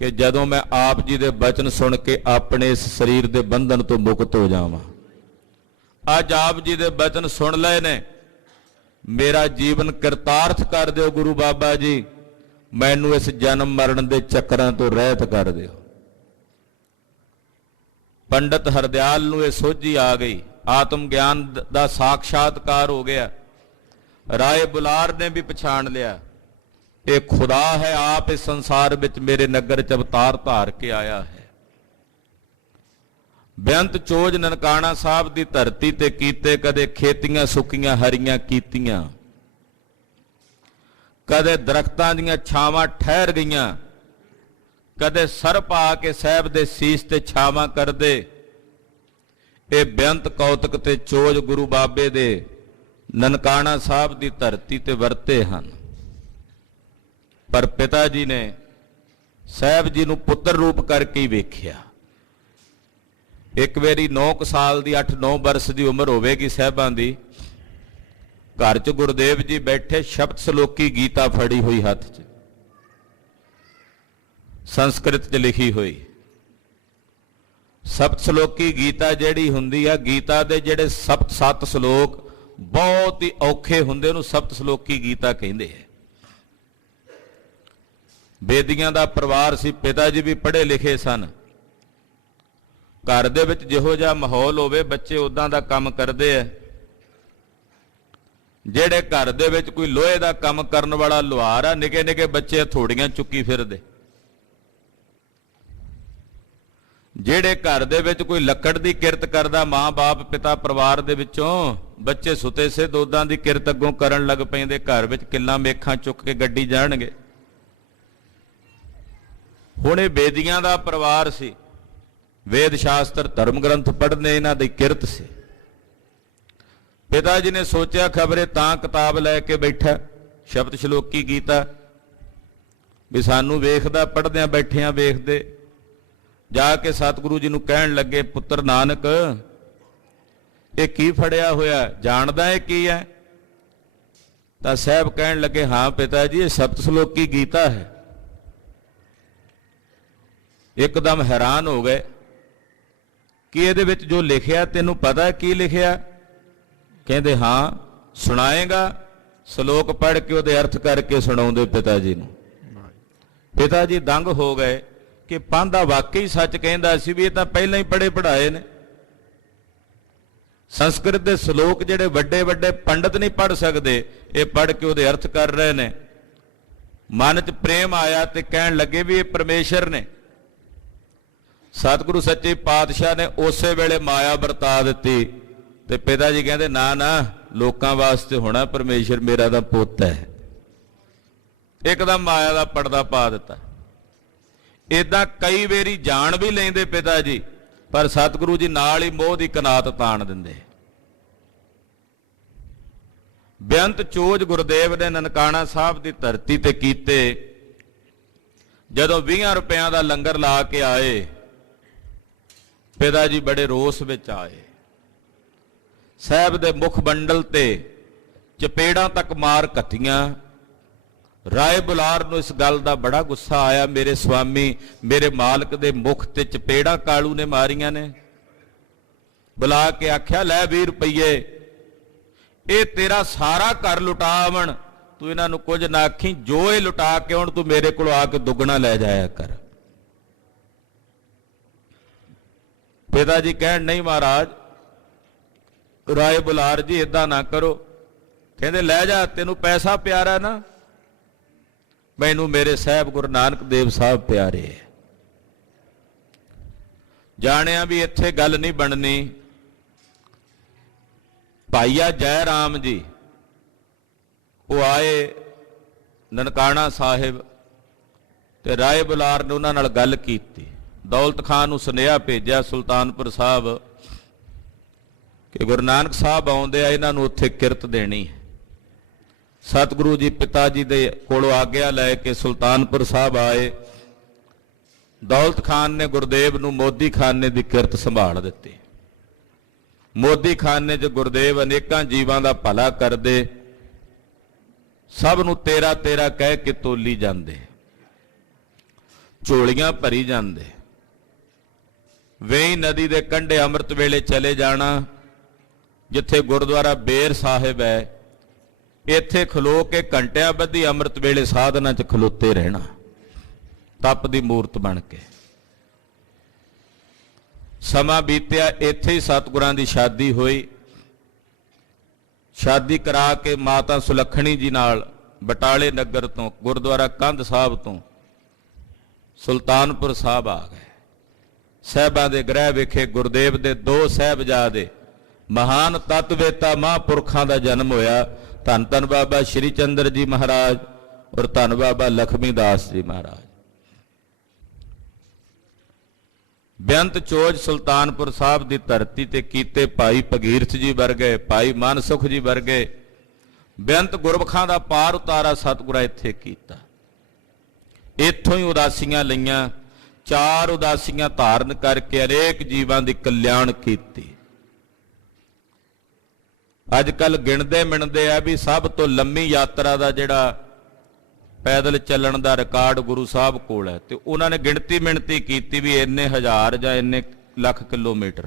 ਕਿ ਜਦੋਂ ਮੈਂ ਆਪ ਜੀ ਦੇ ਬਚਨ ਸੁਣ ਕੇ ਆਪਣੇ ਇਸ ਸਰੀਰ ਦੇ ਬੰਧਨ ਤੋਂ ਮੁਕਤ ਹੋ ਜਾਵਾਂ। ਅੱਜ ਆਪ ਜੀ ਦੇ ਬਚਨ ਸੁਣ ਲਏ ਨੇ, ਮੇਰਾ ਜੀਵਨ ਕਿਰਤਾਰਥ ਕਰ ਦਿਓ ਗੁਰੂ ਬਾਬਾ ਜੀ, ਮੈਨੂੰ ਇਸ ਜਨਮ ਮਰਨ ਦੇ ਚੱਕਰਾਂ ਤੋਂ ਰਹਿਤ ਕਰ ਦਿਓ। ਪੰਡਤ ਹਰਦਿਆਲ ਨੂੰ ਇਹ ਸੋਝੀ ਆ ਗਈ, ਆਤਮ ਗਿਆਨ ਦਾ ਸਾਖਸ਼ਾਤਕਾਰ ਹੋ ਗਿਆ। ਰਾਏ ਬੁਲਾਰ ਨੇ ਵੀ ਪਛਾਣ ਲਿਆ, ਇਹ ਖੁਦਾ ਹੈ, ਆਪ ਇਸ ਸੰਸਾਰ ਵਿੱਚ ਮੇਰੇ ਨਗਰ 'ਚ ਅਵਤਾਰ ਧਾਰ ਕੇ ਆਇਆ ਹੈ। ਬੇਅੰਤ ਚੋਜ ਨਨਕਾਣਾ ਸਾਹਿਬ ਦੀ ਧਰਤੀ ਤੇ ਕੀਤੇ, ਕਦੇ ਖੇਤੀਆਂ ਸੁੱਕੀਆਂ ਹਰੀਆਂ ਕੀਤੀਆਂ, ਕਦੇ ਦਰਖਤਾਂ ਦੀਆਂ ਛਾਵਾਂ ਠਹਿਰ ਗਈਆਂ, ਕਦੇ ਸਰ ਪਾ ਕੇ ਸਾਹਿਬ ਦੇ ਸੀਸ ਤੇ ਛਾਵਾਂ ਕਰਦੇ। ਇਹ ਬੇਅੰਤ ਕੌਤਕ ਤੇ ਚੋਜ ਗੁਰੂ ਬਾਬੇ ਦੇ ਨਨਕਾਣਾ ਸਾਹਿਬ ਦੀ ਧਰਤੀ ਤੇ ਵਰਤੇ ਹਨ। ਪਰ ਪਿਤਾ ਜੀ ਨੇ ਸਾਹਿਬ ਜੀ ਨੂੰ ਪੁੱਤਰ ਰੂਪ ਕਰਕੇ ਹੀ ਵੇਖਿਆ। ਇੱਕ ਵਾਰੀ 9 ਸਾਲ ਦੀ 8-9 ਬਰਸ ਦੀ ਉਮਰ ਹੋਵੇਗੀ ਸਾਹਿਬਾਂ ਦੀ, ਘਰ 'ਚ ਗੁਰਦੇਵ ਜੀ ਬੈਠੇ, ਸ਼ਬਦ ਸਲੋਕੀ ਗੀਤਾ ਫੜੀ ਹੋਈ ਹੱਥ 'ਚ, ਸੰਸਕ੍ਰਿਤ 'ਚ ਲਿਖੀ ਹੋਈ। ਸਪਤ ਸਲੋਕੀ ਗੀਤਾ ਜਿਹੜੀ ਹੁੰਦੀ ਆ, ਗੀਤਾ ਦੇ ਜਿਹੜੇ 7 ਸਲੋਕ ਬਹੁਤ ਹੀ ਔਖੇ ਹੁੰਦੇ, ਉਹਨੂੰ ਸਪਤ ਸਲੋਕੀ ਗੀਤਾ ਕਹਿੰਦੇ ਆ। ਬੇਦੀਆਂ ਦਾ ਪਰਿਵਾਰ ਸੀ, ਪਿਤਾ ਜੀ ਵੀ ਪੜ੍ਹੇ ਲਿਖੇ ਸਨ। ਘਰ ਦੇ ਵਿੱਚ ਜਿਹੋ ਜਿਹਾ ਮਾਹੌਲ ਹੋਵੇ ਬੱਚੇ ਉਦਾਂ ਦਾ ਕੰਮ ਕਰਦੇ ਆ। ਜਿਹੜੇ ਘਰ ਦੇ ਵਿੱਚ ਕੋਈ ਲੋਹੇ ਦਾ ਕੰਮ ਕਰਨ ਵਾਲਾ ਲੁਹਾਰ ਆ, ਨਿੱਕੇ ਨਿੱਕੇ ਬੱਚੇ ਹਥੌੜੀਆਂ ਚੁੱਕੀ ਫਿਰਦੇ। ਜਿਹੜੇ ਘਰ ਦੇ ਵਿੱਚ ਕੋਈ ਲੱਕੜ ਦੀ ਕਿਰਤ ਕਰਦਾ, ਮਾਂ-ਬਾਪ ਪਿਤਾ ਪਰਿਵਾਰ ਦੇ ਵਿੱਚੋਂ ਬੱਚੇ ਸੁੱਤੇ ਸੇ ਦੋਦਾਂ ਦੀ ਕਿਰਤ ਅੱਗੋਂ ਕਰਨ ਲੱਗ ਪੈਂਦੇ। ਘਰ ਵਿੱਚ ਕਿੱਲਾਂ ਮੇਖਾਂ ਚੁੱਕ ਕੇ ਗੱਡੀ ਜਾਣਗੇ। ਹੁਣ ਇਹ ਬੇਦੀਆਂ ਦਾ ਪਰਿਵਾਰ ਸੀ, ਵੇਦ ਸ਼ਾਸਤਰ ਧਰਮ ਗ੍ਰੰਥ ਪੜ੍ਹਨੇ ਇਹਨਾਂ ਦੀ ਕਿਰਤ ਸੀ। ਪਿਤਾ ਜੀ ਨੇ ਸੋਚਿਆ ਖਬਰੇ ਤਾਂ ਕਿਤਾਬ ਲੈ ਕੇ ਬੈਠਾ ਸ਼ਬਦ ਸ਼ਲੋਕੀ ਗੀਤਾ, ਵੀ ਸਾਨੂੰ ਵੇਖਦਾ, ਪੜ੍ਹਦਿਆਂ ਬੈਠਿਆਂ ਵੇਖਦੇ। ਜਾ ਕੇ ਸਤਿਗੁਰੂ ਜੀ ਨੂੰ ਕਹਿਣ ਲੱਗੇ, ਪੁੱਤਰ ਨਾਨਕ ਇਹ ਕੀ ਫੜਿਆ ਹੋਇਆ, ਜਾਣਦਾ ਇਹ ਕੀ ਹੈ? ਤਾਂ ਸਾਹਿਬ ਕਹਿਣ ਲੱਗੇ, ਹਾਂ ਪਿਤਾ ਜੀ ਇਹ ਸਪਤ ਸਲੋਕੀ ਗੀਤਾ ਹੈ। ਇੱਕਦਮ ਹੈਰਾਨ ਹੋ ਗਏ ਕਿ ਇਹਦੇ ਵਿੱਚ ਜੋ ਲਿਖਿਆ ਤੈਨੂੰ ਪਤਾ ਕੀ ਲਿਖਿਆ? ਕਹਿੰਦੇ ਹਾਂ। ਸੁਣਾਏਗਾ? ਸ਼ਲੋਕ ਪੜ੍ਹ ਕੇ ਉਹਦੇ ਅਰਥ ਕਰਕੇ ਸੁਣਾਉਂਦੇ ਪਿਤਾ ਜੀ ਨੂੰ। ਪਿਤਾ ਜੀ ਦੰਗ ਹੋ ਗਏ ਕਿ ਪਾਂਧਾ ਵਾਕਈ ਸੱਚ ਕਹਿੰਦਾ ਸੀ, ਵੀ ਇਹ ਤਾਂ ਪਹਿਲਾਂ ਹੀ ਪੜ੍ਹੇ ਪੜ੍ਹਾਏ ਨੇ। ਸੰਸਕ੍ਰਿਤ ਦੇ ਸ਼ਲੋਕ ਜਿਹੜੇ ਵੱਡੇ ਵੱਡੇ ਪੰਡਤ ਨਹੀਂ ਪੜ੍ਹ ਸਕਦੇ, ਇਹ ਪੜ੍ਹ ਕੇ ਉਹਦੇ ਅਰਥ ਕਰ ਰਹੇ ਨੇ। ਮਨ 'ਚ ਪ੍ਰੇਮ ਆਇਆ ਤੇ ਕਹਿਣ ਲੱਗੇ ਵੀ ਇਹ ਪਰਮੇਸ਼ਰ ਨੇ। ਸਤਿਗੁਰੂ ਸੱਚੇ ਪਾਤਸ਼ਾਹ ਨੇ ਉਸੇ ਵੇਲੇ ਮਾਇਆ ਵਰਤਾ ਦਿੱਤੀ ਤੇ ਪਿਤਾ ਜੀ ਕਹਿੰਦੇ, ਨਾ ਨਾ ਲੋਕਾਂ ਵਾਸਤੇ ਹੋਣਾ ਪਰਮੇਸ਼ਰ, ਮੇਰਾ ਤਾਂ ਪੁੱਤ ਹੈ। ਇੱਕਦਮ ਮਾਇਆ ਦਾ ਪਰਦਾ ਪਾ ਦਿੱਤਾ। ਏਦਾਂ ਕਈ ਵਾਰੀ ਜਾਣ ਵੀ ਲੈਂਦੇ ਪਿਤਾ ਜੀ, ਪਰ ਸਤਿਗੁਰੂ ਜੀ ਨਾਲ ਹੀ ਮੋਹ ਦੀ ਕਨਾਤ ਤਾਣ ਦਿੰਦੇ। ਬੇਅੰਤ ਚੋਜ ਗੁਰਦੇਵ ਨੇ ਨਨਕਾਣਾ ਸਾਹਿਬ ਦੀ ਧਰਤੀ ਤੇ ਕੀਤੇ। ਜਦੋਂ 20 ਰੁਪਇਆਂ ਦਾ ਲੰਗਰ ਲਾ ਕੇ ਆਏ, ਪਿਤਾ ਜੀ ਬੜੇ ਰੋਸ ਵਿੱਚ ਆਏ। ਸਾਹਿਬ ਦੇ ਮੁਖ ਮੰਡਲ ਤੇ ਚਪੇੜਾਂ ਤੱਕ ਮਾਰ ਘੱਤੀਆਂ। ਰਾਏ ਬੁਲਾਰ ਨੂੰ ਇਸ ਗੱਲ ਦਾ ਬੜਾ ਗੁੱਸਾ ਆਇਆ, ਮੇਰੇ ਸਵਾਮੀ ਮੇਰੇ ਮਾਲਕ ਦੇ ਮੁਖ ਤੇ ਚਪੇੜਾਂ ਕਾਲੂ ਨੇ ਮਾਰੀਆਂ ਨੇ। ਬੁਲਾ ਕੇ ਆਖਿਆ, ਲੈ 20 ਰੁਪਈਏ, ਇਹ ਤੇਰਾ ਸਾਰਾ ਘਰ ਲੁਟਾ ਆਵਣ, ਤੂੰ ਇਹਨਾਂ ਨੂੰ ਕੁਝ ਨਾ ਆਖੀ, ਜੋ ਇਹ ਲੁਟਾ ਕੇ ਆਉਣ ਤੂੰ ਮੇਰੇ ਕੋਲ ਆ ਕੇ ਦੁੱਗਣਾ ਲੈ ਜਾਇਆ ਕਰ। ਪਿਤਾ ਜੀ ਕਹਿਣ, ਨਹੀਂ ਮਹਾਰਾਜ, ਰਾਏ ਬੁਲਾਰ ਜੀ ਇਦਾਂ ਨਾ ਕਰੋ। ਕਹਿੰਦੇ, ਲੈ ਜਾ, ਤੈਨੂੰ ਪੈਸਾ ਪਿਆਰਾ ਨਾ, ਮੈਨੂੰ ਮੇਰੇ ਸਾਹਿਬ ਗੁਰੂ ਨਾਨਕ ਦੇਵ ਸਾਹਿਬ ਪਿਆਰੇ ਹੈ। ਜਾਣਿਆ ਵੀ ਇੱਥੇ ਗੱਲ ਨਹੀਂ ਬਣਨੀ। ਭਾਈਆ ਜੈ ਰਾਮ ਜੀ ਉਹ ਆਏ ਨਨਕਾਣਾ ਸਾਹਿਬ ਤੇ ਰਾਏ ਬੁਲਾਰ ਨੇ ਉਹਨਾਂ ਨਾਲ ਗੱਲ ਕੀਤੀ। ਦੌਲਤ ਖਾਨ ਨੂੰ ਸੁਨੇਹਾ ਭੇਜਿਆ ਸੁਲਤਾਨਪੁਰ ਸਾਹਿਬ ਕਿ ਗੁਰੂ ਨਾਨਕ ਸਾਹਿਬ ਆਉਂਦੇ ਆ, ਇਹਨਾਂ ਨੂੰ ਉੱਥੇ ਕਿਰਤ ਦੇਣੀ ਹੈ। ਸਤਿਗੁਰੂ ਜੀ ਪਿਤਾ ਜੀ ਦੇ ਕੋਲੋਂ ਆਗਿਆ ਲੈ ਕੇ ਸੁਲਤਾਨਪੁਰ ਸਾਹਿਬ ਆਏ। ਦੌਲਤ ਖਾਨ ਨੇ ਗੁਰਦੇਵ ਨੂੰ ਮੋਦੀ ਖਾਨੇ ਦੀ ਕਿਰਤ ਸੰਭਾਲ ਦਿੱਤੀ। ਮੋਦੀ ਖਾਨੇ 'ਚ ਗੁਰਦੇਵ ਅਨੇਕਾਂ ਜੀਵਾਂ ਦਾ ਭਲਾ ਕਰਦੇ, ਸਭ ਨੂੰ ਤੇਰਾ ਤੇਰਾ ਕਹਿ ਕੇ ਤੋਲੀ ਜਾਂਦੇ, ਝੋਲੀਆਂ ਭਰੀ ਜਾਂਦੇ। ਵੇਈ ਨਦੀ ਦੇ ਕੰਢੇ ਅੰਮ੍ਰਿਤ ਵੇਲੇ ਚਲੇ ਜਾਣਾ, ਜਿੱਥੇ ਗੁਰਦੁਆਰਾ ਬੇਰ ਸਾਹਿਬ ਹੈ, ਇੱਥੇ ਖਲੋ ਕੇ ਘੰਟਿਆਂ ਬੱਧੀ ਅੰਮ੍ਰਿਤ ਵੇਲੇ ਸਾਧਨਾ 'ਚ ਖਲੋਤੇ ਰਹਿਣਾ, ਤਪ ਦੀ ਮੂਰਤ ਬਣ ਕੇ। ਸਮਾਂ ਬੀਤਿਆ, ਇੱਥੇ ਹੀ ਸਤਿਗੁਰਾਂ ਦੀ ਸ਼ਾਦੀ ਹੋਈ। ਸ਼ਾਦੀ ਕਰਾ ਕੇ ਮਾਤਾ ਸੁਲੱਖਣੀ ਜੀ ਨਾਲ ਬਟਾਲੇ ਨਗਰ ਤੋਂ, ਗੁਰਦੁਆਰਾ ਕੰਧ ਸਾਹਿਬ ਤੋਂ ਸੁਲਤਾਨਪੁਰ ਸਾਹਿਬ ਆ ਗਏ। ਸਾਹਿਬਾਂ ਦੇ ਗ੍ਰਹਿ ਵਿਖੇ ਗੁਰਦੇਵ ਦੇ 2 ਸਾਹਿਬਜ਼ਾਦੇ ਮਹਾਨ ਤਤਵੇਤਾ ਮਹਾਂਪੁਰਖਾਂ ਦਾ ਜਨਮ ਹੋਇਆ। ਧੰਨ ਧੰਨ ਬਾਬਾ ਸ਼੍ਰੀ ਚੰਦਰ ਜੀ ਮਹਾਰਾਜ ਔਰ ਧੰਨ ਬਾਬਾ ਲਖਮੀ ਦਾਸ ਜੀ ਮਹਾਰਾਜ। ਬੇਅੰਤ ਚੋਜ ਸੁਲਤਾਨਪੁਰ ਸਾਹਿਬ ਦੀ ਧਰਤੀ ਤੇ ਕੀਤੇ ਭਾਈ ਭਗੀਰਥ ਜੀ ਵਰਗੇ, ਭਾਈ ਮਨਸੁਖ ਜੀ ਵਰਗੇ ਬੇਅੰਤ ਗੁਰਮੁਖਾਂ ਦਾ ਪਾਰ ਉਤਾਰਾ ਸਤਿਗੁਰਾਂ ਇੱਥੇ ਕੀਤਾ। ਇੱਥੋਂ ਹੀ ਉਦਾਸੀਆਂ ਲਈਆਂ, 4 ਉਦਾਸੀਆਂ ਧਾਰਨ ਕਰਕੇ ਅਨੇਕ ਜੀਵਾਂ ਦੀ ਕਲਿਆਣ ਕੀਤੀ। ਅੱਜ ਕੱਲ ਗਿਣਦੇ ਮਿਣਦੇ ਆ ਵੀ ਸਭ ਤੋਂ ਲੰਮੀ ਯਾਤਰਾ ਦਾ ਜਿਹੜਾ ਪੈਦਲ ਚੱਲਣ ਦਾ ਰਿਕਾਰਡ ਗੁਰੂ ਸਾਹਿਬ ਕੋਲ ਹੈ, ਤੇ ਉਹਨਾਂ ਨੇ ਗਿਣਤੀ ਮਿਣਤੀ ਕੀਤੀ ਵੀ ਇੰਨੇ ਹਜ਼ਾਰ ਜਾਂ ਇੰਨੇ ਲੱਖ ਕਿਲੋਮੀਟਰ,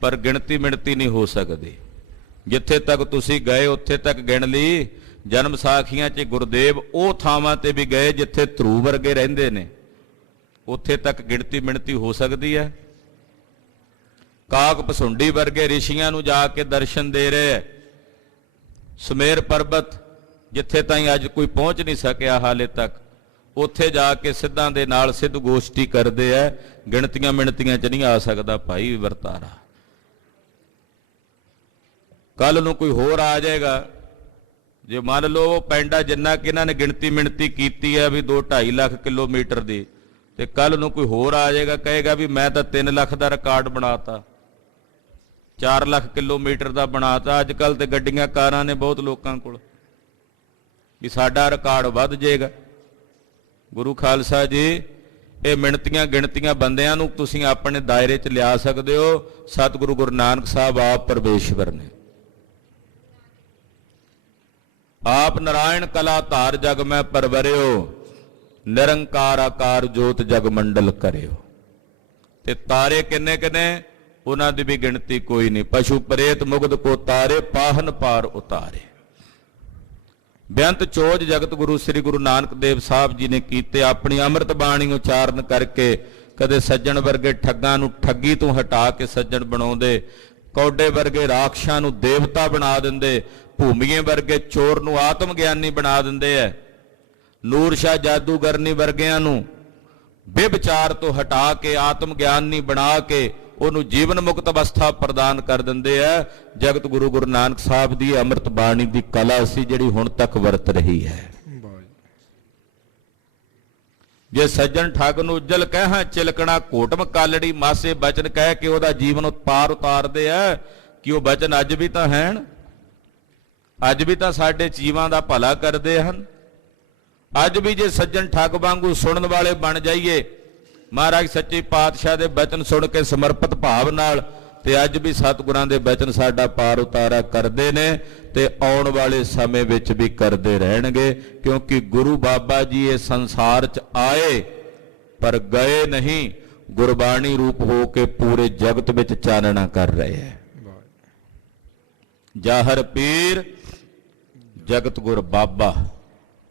ਪਰ ਗਿਣਤੀ ਮਿਣਤੀ ਨਹੀਂ ਹੋ ਸਕਦੀ। ਜਿੱਥੇ ਤੱਕ ਤੁਸੀਂ ਗਏ ਉੱਥੇ ਤੱਕ ਗਿਣ ਲਈ। ਜਨਮ ਸਾਖੀਆਂ 'ਚ ਗੁਰਦੇਵ ਉਹ ਥਾਵਾਂ ਤੇ ਵੀ ਗਏ ਜਿੱਥੇ ਧਰੂ ਵਰਗੇ ਰਹਿੰਦੇ ਨੇ, ਉੱਥੇ ਤੱਕ ਗਿਣਤੀ ਮਿਣਤੀ ਹੋ ਸਕਦੀ ਹੈ। ਕਾਕ ਪਸੁੰਡੀ ਵਰਗੇ ਰਿਸ਼ੀਆਂ ਨੂੰ ਜਾ ਕੇ ਦਰਸ਼ਨ ਦੇ ਰਹੇ ਹੈ। ਸੁਮੇਰ ਪਰਬਤ ਜਿੱਥੇ ਤਾਈਂ ਅੱਜ ਕੋਈ ਪਹੁੰਚ ਨਹੀਂ ਸਕਿਆ ਹਾਲੇ ਤੱਕ, ਉੱਥੇ ਜਾ ਕੇ ਸਿੱਧਾਂ ਦੇ ਨਾਲ ਸਿੱਧ ਗੋਸ਼ਟੀ ਕਰਦੇ ਐ। ਗਿਣਤੀਆਂ ਮਿਣਤੀਆਂ 'ਚ ਨਹੀਂ ਆ ਸਕਦਾ ਭਾਈ ਵਰਤਾਰਾ। ਕੱਲ ਨੂੰ ਕੋਈ ਹੋਰ ਆ ਜਾਏਗਾ, ਜੇ ਮੰਨ ਲਓ ਪੈਂਡਾ ਜਿੰਨਾ ਕਿ ਇਹਨਾਂ ਨੇ ਗਿਣਤੀ ਮਿਣਤੀ ਕੀਤੀ ਹੈ ਵੀ 2-2.5 ਲੱਖ ਕਿਲੋਮੀਟਰ ਦੀ, ਤੇ ਕੱਲ ਨੂੰ ਕੋਈ ਹੋਰ ਆ ਜਾਏਗਾ ਕਹੇਗਾ ਵੀ ਮੈਂ ਤਾਂ 3 ਲੱਖ ਦਾ ਰਿਕਾਰਡ ਬਣਾਤਾ, 4 ਲੱਖ ਕਿਲੋਮੀਟਰ ਦਾ ਬਣਾਤਾ। ਅੱਜ ਕੱਲ ਤੇ ਗੱਡੀਆਂ ਕਾਰਾਂ ਨੇ ਬਹੁਤ ਲੋਕਾਂ ਕੋਲ, ਵੀ ਸਾਡਾ ਰਿਕਾਰਡ ਵੱਧ ਜਾਏਗਾ। ਗੁਰੂ ਖਾਲਸਾ ਜੀ, ਇਹ ਮਿਣਤੀਆਂ ਗਿਣਤੀਆਂ ਬੰਦਿਆਂ ਨੂੰ ਤੁਸੀਂ ਆਪਣੇ ਦਾਇਰੇ 'ਚ ਲਿਆ ਸਕਦੇ ਹੋ। ਸਤਿਗੁਰੂ ਗੁਰੂ ਨਾਨਕ ਸਾਹਿਬ ਆਪ ਪਰਮੇਸ਼ਵਰ ਨੇ, ਆਪ ਨਾਰਾਇਣ ਕਲਾ ਧਾਰ ਜਗ ਮੈਂ ਪਰਵਰਿਓ, ਨਿਰੰਕਾਰ ਆਕਾਰ ਜੋਤ ਜਗ ਮੰਡਲ ਕਰਿਓ। ਤੇ ਤਾਰੇ ਕਿੰਨੇ ਕਿੰਨੇ, ਉਹਨਾਂ ਦੀ ਵੀ ਗਿਣਤੀ ਕੋਈ ਨਹੀਂ। ਪਸ਼ੂ ਪ੍ਰੇਤ ਮੁਗਧ ਕੋ ਤਾਰੇ, ਪਾਹਨ ਪਾਰ ਉਤਾਰੇ। ਬੇਅੰਤ ਚੋਜ ਜਗਤ ਗੁਰੂ ਸ੍ਰੀ ਗੁਰੂ ਨਾਨਕ ਦੇਵ ਸਾਹਿਬ ਜੀ ਨੇ ਕੀਤੇ। ਆਪਣੀ ਅੰਮ੍ਰਿਤ ਬਾਣੀ ਉਚਾਰਨ ਕਰਕੇ ਕਦੇ ਸੱਜਣ ਵਰਗੇ ਠੱਗਾਂ ਨੂੰ ਠੱਗੀ ਤੋਂ ਹਟਾ ਕੇ ਸੱਜਣ ਬਣਾਉਂਦੇ, ਕੌਡੇ ਵਰਗੇ ਰਾਖਸ਼ਾਂ ਨੂੰ ਦੇਵਤਾ ਬਣਾ ਦਿੰਦੇ, ਭੂਮੀਏ ਵਰਗੇ ਚੋਰ ਨੂੰ ਆਤਮ ਗਿਆਨੀ ਬਣਾ ਦਿੰਦੇ ਐ, ਨੂਰ ਸ਼ਾਹ ਜਾਦੂਗਰਨੀ ਵਰਗਿਆਂ ਨੂੰ ਬੇਵਿਚਾਰ ਤੋਂ ਹਟਾ ਕੇ ਆਤਮ ਗਿਆਨੀ ਬਣਾ ਕੇ ਉਹਨੂੰ ਜੀਵਨ ਮੁਕਤ ਅਵਸਥਾ ਪ੍ਰਦਾਨ ਕਰ ਦਿੰਦੇ ਆ। ਜਗਤ ਗੁਰੂ ਗੁਰੂ ਨਾਨਕ ਸਾਹਿਬ ਦੀ ਅੰਮ੍ਰਿਤ ਬਾਣੀ ਦੀ ਕਲਾ ਸੀ ਜਿਹੜੀ ਹੁਣ ਤੱਕ ਵਰਤ ਰਹੀ ਹੈ। ਜੇ ਸੱਜਣ ਠੱਗ ਨੂੰ ਉੱਜਲ ਕਹਿ ਚਿਲਕਣਾ ਘੋਟਮ ਕਾਲੜੀ, ਮਾਸੇ ਬਚਨ ਕਹਿ ਕੇ ਉਹਦਾ ਜੀਵਨ ਪਾਰ ਉਤਾਰਦੇ ਆ। ਕਿ ਉਹ ਬਚਨ ਅੱਜ ਵੀ ਤਾਂ ਹਨ, ਅੱਜ ਵੀ ਤਾਂ ਸਾਡੇ ਜੀਵਾਂ ਦਾ ਭਲਾ ਕਰਦੇ ਹਨ। ਅੱਜ ਵੀ ਜੇ ਸੱਜਣ ਠੱਗ ਵਾਂਗੂ ਸੁਣਨ ਵਾਲੇ ਬਣ ਜਾਈਏ ਮਹਾਰਾਜ ਸੱਚੇ ਪਾਤਸ਼ਾਹ ਦੇ ਬਚਨ ਸੁਣ ਕੇ ਸਮਰਪਿਤ ਭਾਵ ਨਾਲ, ਤੇ ਅੱਜ ਵੀ ਸਤਿਗੁਰਾਂ ਦੇ ਬਚਨ ਸਾਡਾ ਪਾਰ ਉਤਾਰਾ ਕਰਦੇ ਨੇ, ਤੇ ਆਉਣ ਵਾਲੇ ਸਮੇਂ ਵਿੱਚ ਵੀ ਕਰਦੇ ਰਹਿਣਗੇ। ਕਿਉਂਕਿ ਗੁਰੂ ਬਾਬਾ ਜੀ ਇਹ ਸੰਸਾਰ 'ਚ ਆਏ ਪਰ ਗਏ ਨਹੀਂ, ਗੁਰਬਾਣੀ ਰੂਪ ਹੋ ਕੇ ਪੂਰੇ ਜਗਤ ਵਿੱਚ ਚਾਨਣਾ ਕਰ ਰਹੇ ਹੈ। ਜਾਹਰ ਪੀਰ ਜਗਤ ਗੁਰ ਬਾਬਾ,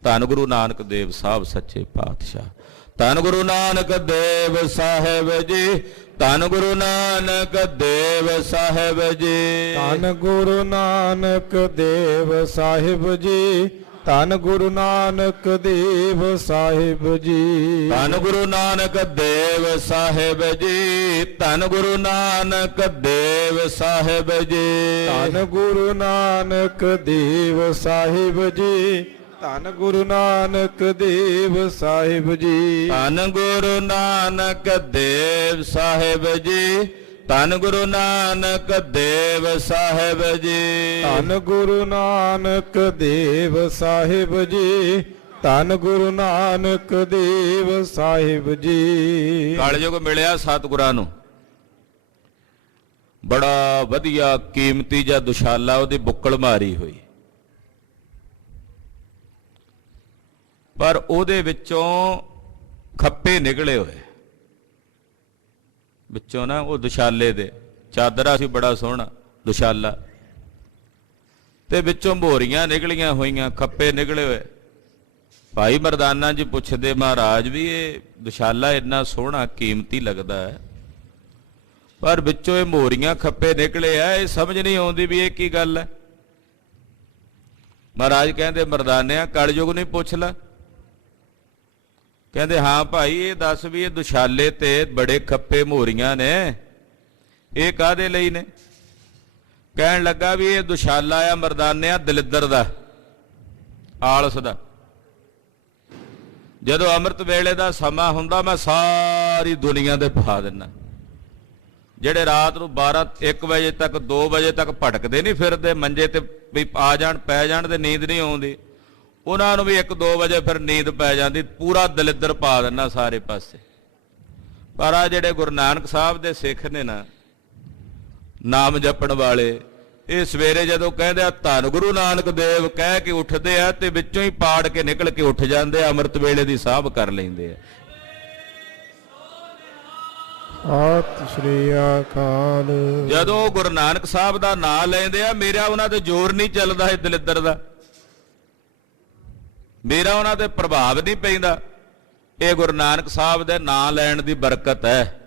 ਧੰਨ ਗੁਰੂ ਨਾਨਕ ਦੇਵ ਸਾਹਿਬ ਸੱਚੇ ਪਾਤਸ਼ਾਹ। ਧੰਨ ਗੁਰੂ ਨਾਨਕ ਦੇਵ ਸਾਹਿਬ ਜੀ, ਧੰਨ ਗੁਰੂ ਨਾਨਕ ਦੇਵ ਸਾਹਿਬ ਜੀ, ਧੰਨ ਗੁਰੂ ਨਾਨਕ ਦੇਵ ਸਾਹਿਬ ਜੀ, ਧੰਨ ਗੁਰੂ ਨਾਨਕ ਦੇਵ ਸਾਹਿਬ ਜੀ, ਧੰਨ ਗੁਰੂ ਨਾਨਕ ਦੇਵ ਸਾਹਿਬ ਜੀ, ਧੰਨ ਗੁਰੂ ਨਾਨਕ ਦੇਵ ਸਾਹਿਬ ਜੀ, ਧੰਨ ਗੁਰੂ ਨਾਨਕ ਦੇਵ ਸਾਹਿਬ ਜੀ, ਧੰਨ ਗੁਰੂ ਨਾਨਕ ਦੇਵ ਸਾਹਿਬ ਜੀ, ਧੰਨ ਗੁਰੂ ਨਾਨਕ ਦੇਵ ਸਾਹਿਬ ਜੀ, ਧੰਨ ਗੁਰੂ ਨਾਨਕ ਦੇਵ ਸਾਹਿਬ ਜੀ, ਧੰਨ ਗੁਰੂ ਨਾਨਕ ਦੇਵ ਸਾਹਿਬ ਜੀ, ਧੰਨ ਗੁਰੂ ਨਾਨਕ ਦੇਵ ਸਾਹਿਬ ਜੀ। ਕਲਯੁਗ ਮਿਲਿਆ ਸਤਿਗੁਰਾਂ ਨੂੰ, ਬੜਾ ਵਧੀਆ ਕੀਮਤੀ ਜਿਹਾ ਦੁਸ਼ਾਲਾ ਉਹਦੀ ਬੁੱਕਲ ਮਾਰੀ ਹੋਈ, ਪਰ ਉਹਦੇ ਵਿੱਚੋਂ ਖੱਪੇ ਨਿਕਲੇ ਹੋਏ ਵਿੱਚੋਂ ਨਾ, ਉਹ ਦੁਸ਼ਾਲੇ ਦੇ ਚਾਦਰਾ ਸੀ ਬੜਾ ਸੋਹਣਾ ਦੁਸ਼ਾਲਾ, ਤੇ ਵਿੱਚੋਂ ਭੋਰੀਆਂ ਨਿਕਲੀਆਂ ਹੋਈਆਂ, ਖੱਪੇ ਨਿਕਲੇ ਹੋਏ। ਭਾਈ ਮਰਦਾਨਾ ਜੀ ਪੁੱਛਦੇ ਮਹਾਰਾਜ ਵੀ ਇਹ ਦੁਸ਼ਾਲਾ ਇੰਨਾ ਸੋਹਣਾ ਕੀਮਤੀ ਲੱਗਦਾ ਹੈ, ਪਰ ਵਿੱਚੋਂ ਇਹ ਮੋਰੀਆਂ ਖੱਪੇ ਨਿਕਲੇ ਆ, ਇਹ ਸਮਝ ਨਹੀਂ ਆਉਂਦੀ ਵੀ ਇਹ ਕੀ ਗੱਲ ਹੈ। ਮਹਾਰਾਜ ਕਹਿੰਦੇ ਮਰਦਾਨਿਆਂ ਕਲਯੁਗ ਨਹੀਂ ਪੁੱਛ ਲੈ, ਕਹਿੰਦੇ ਹਾਂ ਭਾਈ ਇਹ ਦੱਸ ਵੀ ਇਹ ਦੁਸ਼ਾਲੇ ਤੇ ਬੜੇ ਖੱਪੇ ਮੋਰੀਆਂ ਨੇ, ਇਹ ਕਾਹਦੇ ਲਈ ਨੇ? ਕਹਿਣ ਲੱਗਾ ਵੀ ਇਹ ਦੁਸ਼ਾਲਾ ਆ ਮਰਦਾਨਿਆਂ ਦਲਿੱਦਰ ਦਾ, ਆਲਸ ਦਾ। ਜਦੋਂ ਅੰਮ੍ਰਿਤ ਵੇਲੇ ਦਾ ਸਮਾਂ ਹੁੰਦਾ ਮੈਂ ਸਾਰੀ ਦੁਨੀਆ ਦੇ ਪਾ ਦਿੰਦਾ। ਜਿਹੜੇ ਰਾਤ ਨੂੰ 12-1 ਵਜੇ ਤੱਕ 2 ਵਜੇ ਤੱਕ ਭਟਕਦੇ ਨਹੀਂ ਫਿਰਦੇ ਮੰਜੇ ਤੇ ਵੀ ਆ ਜਾਣ ਪੈ ਜਾਣ ਤੇ ਨੀਂਦ ਨਹੀਂ ਆਉਂਦੀ, ਉਹਨਾਂ ਨੂੰ ਵੀ 1-2 ਵਜੇ ਫਿਰ ਨੀਂਦ ਪੈ ਜਾਂਦੀ। ਪੂਰਾ ਦਲਿੱਦਰ ਪਾ ਦਿੰਦਾ ਸਾਰੇ ਪਾਸੇ। ਪਰ ਆ ਜਿਹੜੇ ਗੁਰੂ ਨਾਨਕ ਸਾਹਿਬ ਦੇ ਸਿੱਖ ਨੇ ਨਾ, ਨਾਮ ਜਪਣ ਵਾਲੇ, ਇਹ ਸਵੇਰੇ ਜਦੋਂ ਕਹਿੰਦੇ ਆ ਧੰਨ ਗੁਰੂ ਨਾਨਕ ਦੇਵ ਕਹਿ ਕੇ ਉੱਠਦੇ ਆ ਤੇ ਵਿੱਚੋਂ ਹੀ ਪਾੜ ਕੇ ਨਿਕਲ ਕੇ ਉੱਠ ਜਾਂਦੇ ਆ, ਅੰਮ੍ਰਿਤ ਵੇਲੇ ਦੀ ਸਾਹਬ ਕਰ ਲੈਂਦੇ ਆ। ਸਤਿ ਸ੍ਰੀ ਅਕਾਲ। ਜਦੋਂ ਗੁਰੂ ਨਾਨਕ ਸਾਹਿਬ ਦਾ ਨਾਂ ਲੈਂਦੇ ਆ, ਮੇਰਾ ਉਹਨਾਂ ਤੇ ਜ਼ੋਰ ਨਹੀਂ ਚੱਲਦਾ ਇਹ ਦਲਿੱਦਰ ਦਾ, ਮੇਰਾ ਉਹਨਾਂ ਤੇ ਪ੍ਰਭਾਵ ਨਹੀਂ ਪੈਂਦਾ। ਇਹ ਗੁਰੂ ਨਾਨਕ ਸਾਹਿਬ ਦੇ ਨਾਂ ਲੈਣ ਦੀ ਬਰਕਤ ਹੈ।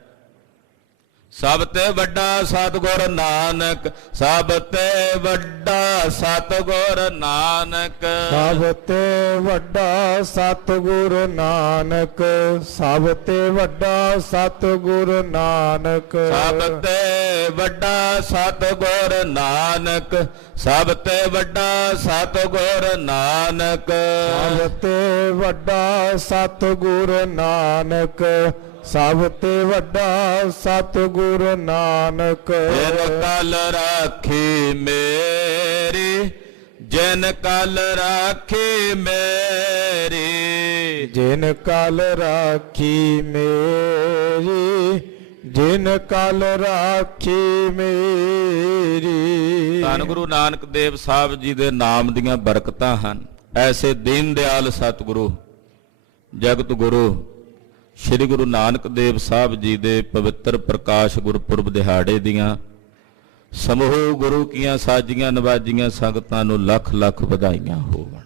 ਸਭ ਤੇ ਵੱਡਾ ਸਤਿਗੁਰ ਨਾਨਕ, ਸਭ ਤੇ ਵੱਡਾ ਸਤਿਗੁਰ ਨਾਨਕ, ਸਭ ਤੇ ਵੱਡਾ ਸਤਿਗੁਰ ਨਾਨਕ, ਸਭ ਤੇ ਵੱਡਾ ਸਤਿਗੁਰ ਨਾਨਕ, ਸਭ ਤੇ ਵੱਡਾ ਸਤਿਗੁਰ ਨਾਨਕ, ਸਭ ਤੇ ਵੱਡਾ ਸਤਿਗੁਰ ਨਾਨਕ, ਸਭ ਤੇ ਵੱਡਾ ਸਤਿਗੁਰ ਨਾਨਕ, ਸਭ ਤੇ ਵੱਡਾ ਸਤਿਗੁਰ ਨਾਨਕ। ਜਿਨ ਕਲ ਰਾਖੀ ਮੇਰੀ, ਜਿਨ ਕਲ ਰਾਖੀ ਮੇਰੀ, ਜਿਨ ਕਲ ਰਾਖੀ ਮੇਰੀ, ਜਿਨ ਕਲ ਰਾਖੀ ਮੇਰੀ। ਧੰਨ ਗੁਰੂ ਨਾਨਕ ਦੇਵ ਸਾਹਿਬ ਜੀ ਦੇ ਨਾਮ ਦੀਆਂ ਬਰਕਤਾਂ ਹਨ। ਐਸੇ ਦੀਨ ਦਿਆਲ ਸਤਿਗੁਰੂ, ਜਗਤ ਗੁਰੂ ਸ਼੍ਰੀ ਗੁਰੂ ਨਾਨਕ ਦੇਵ ਸਾਹਿਬ ਜੀ ਦੇ ਪਵਿੱਤਰ ਪ੍ਰਕਾਸ਼ ਗੁਰਪੁਰਬ ਦਿਹਾੜੇ ਦੀਆਂ ਸਮੂਹ ਗੁਰੂ ਕੀਆਂ ਸਾਜੀਆਂ ਨਵਾਜੀਆਂ ਸੰਗਤਾਂ ਨੂੰ ਲੱਖ ਲੱਖ ਵਧਾਈਆਂ ਹੋਵਣ।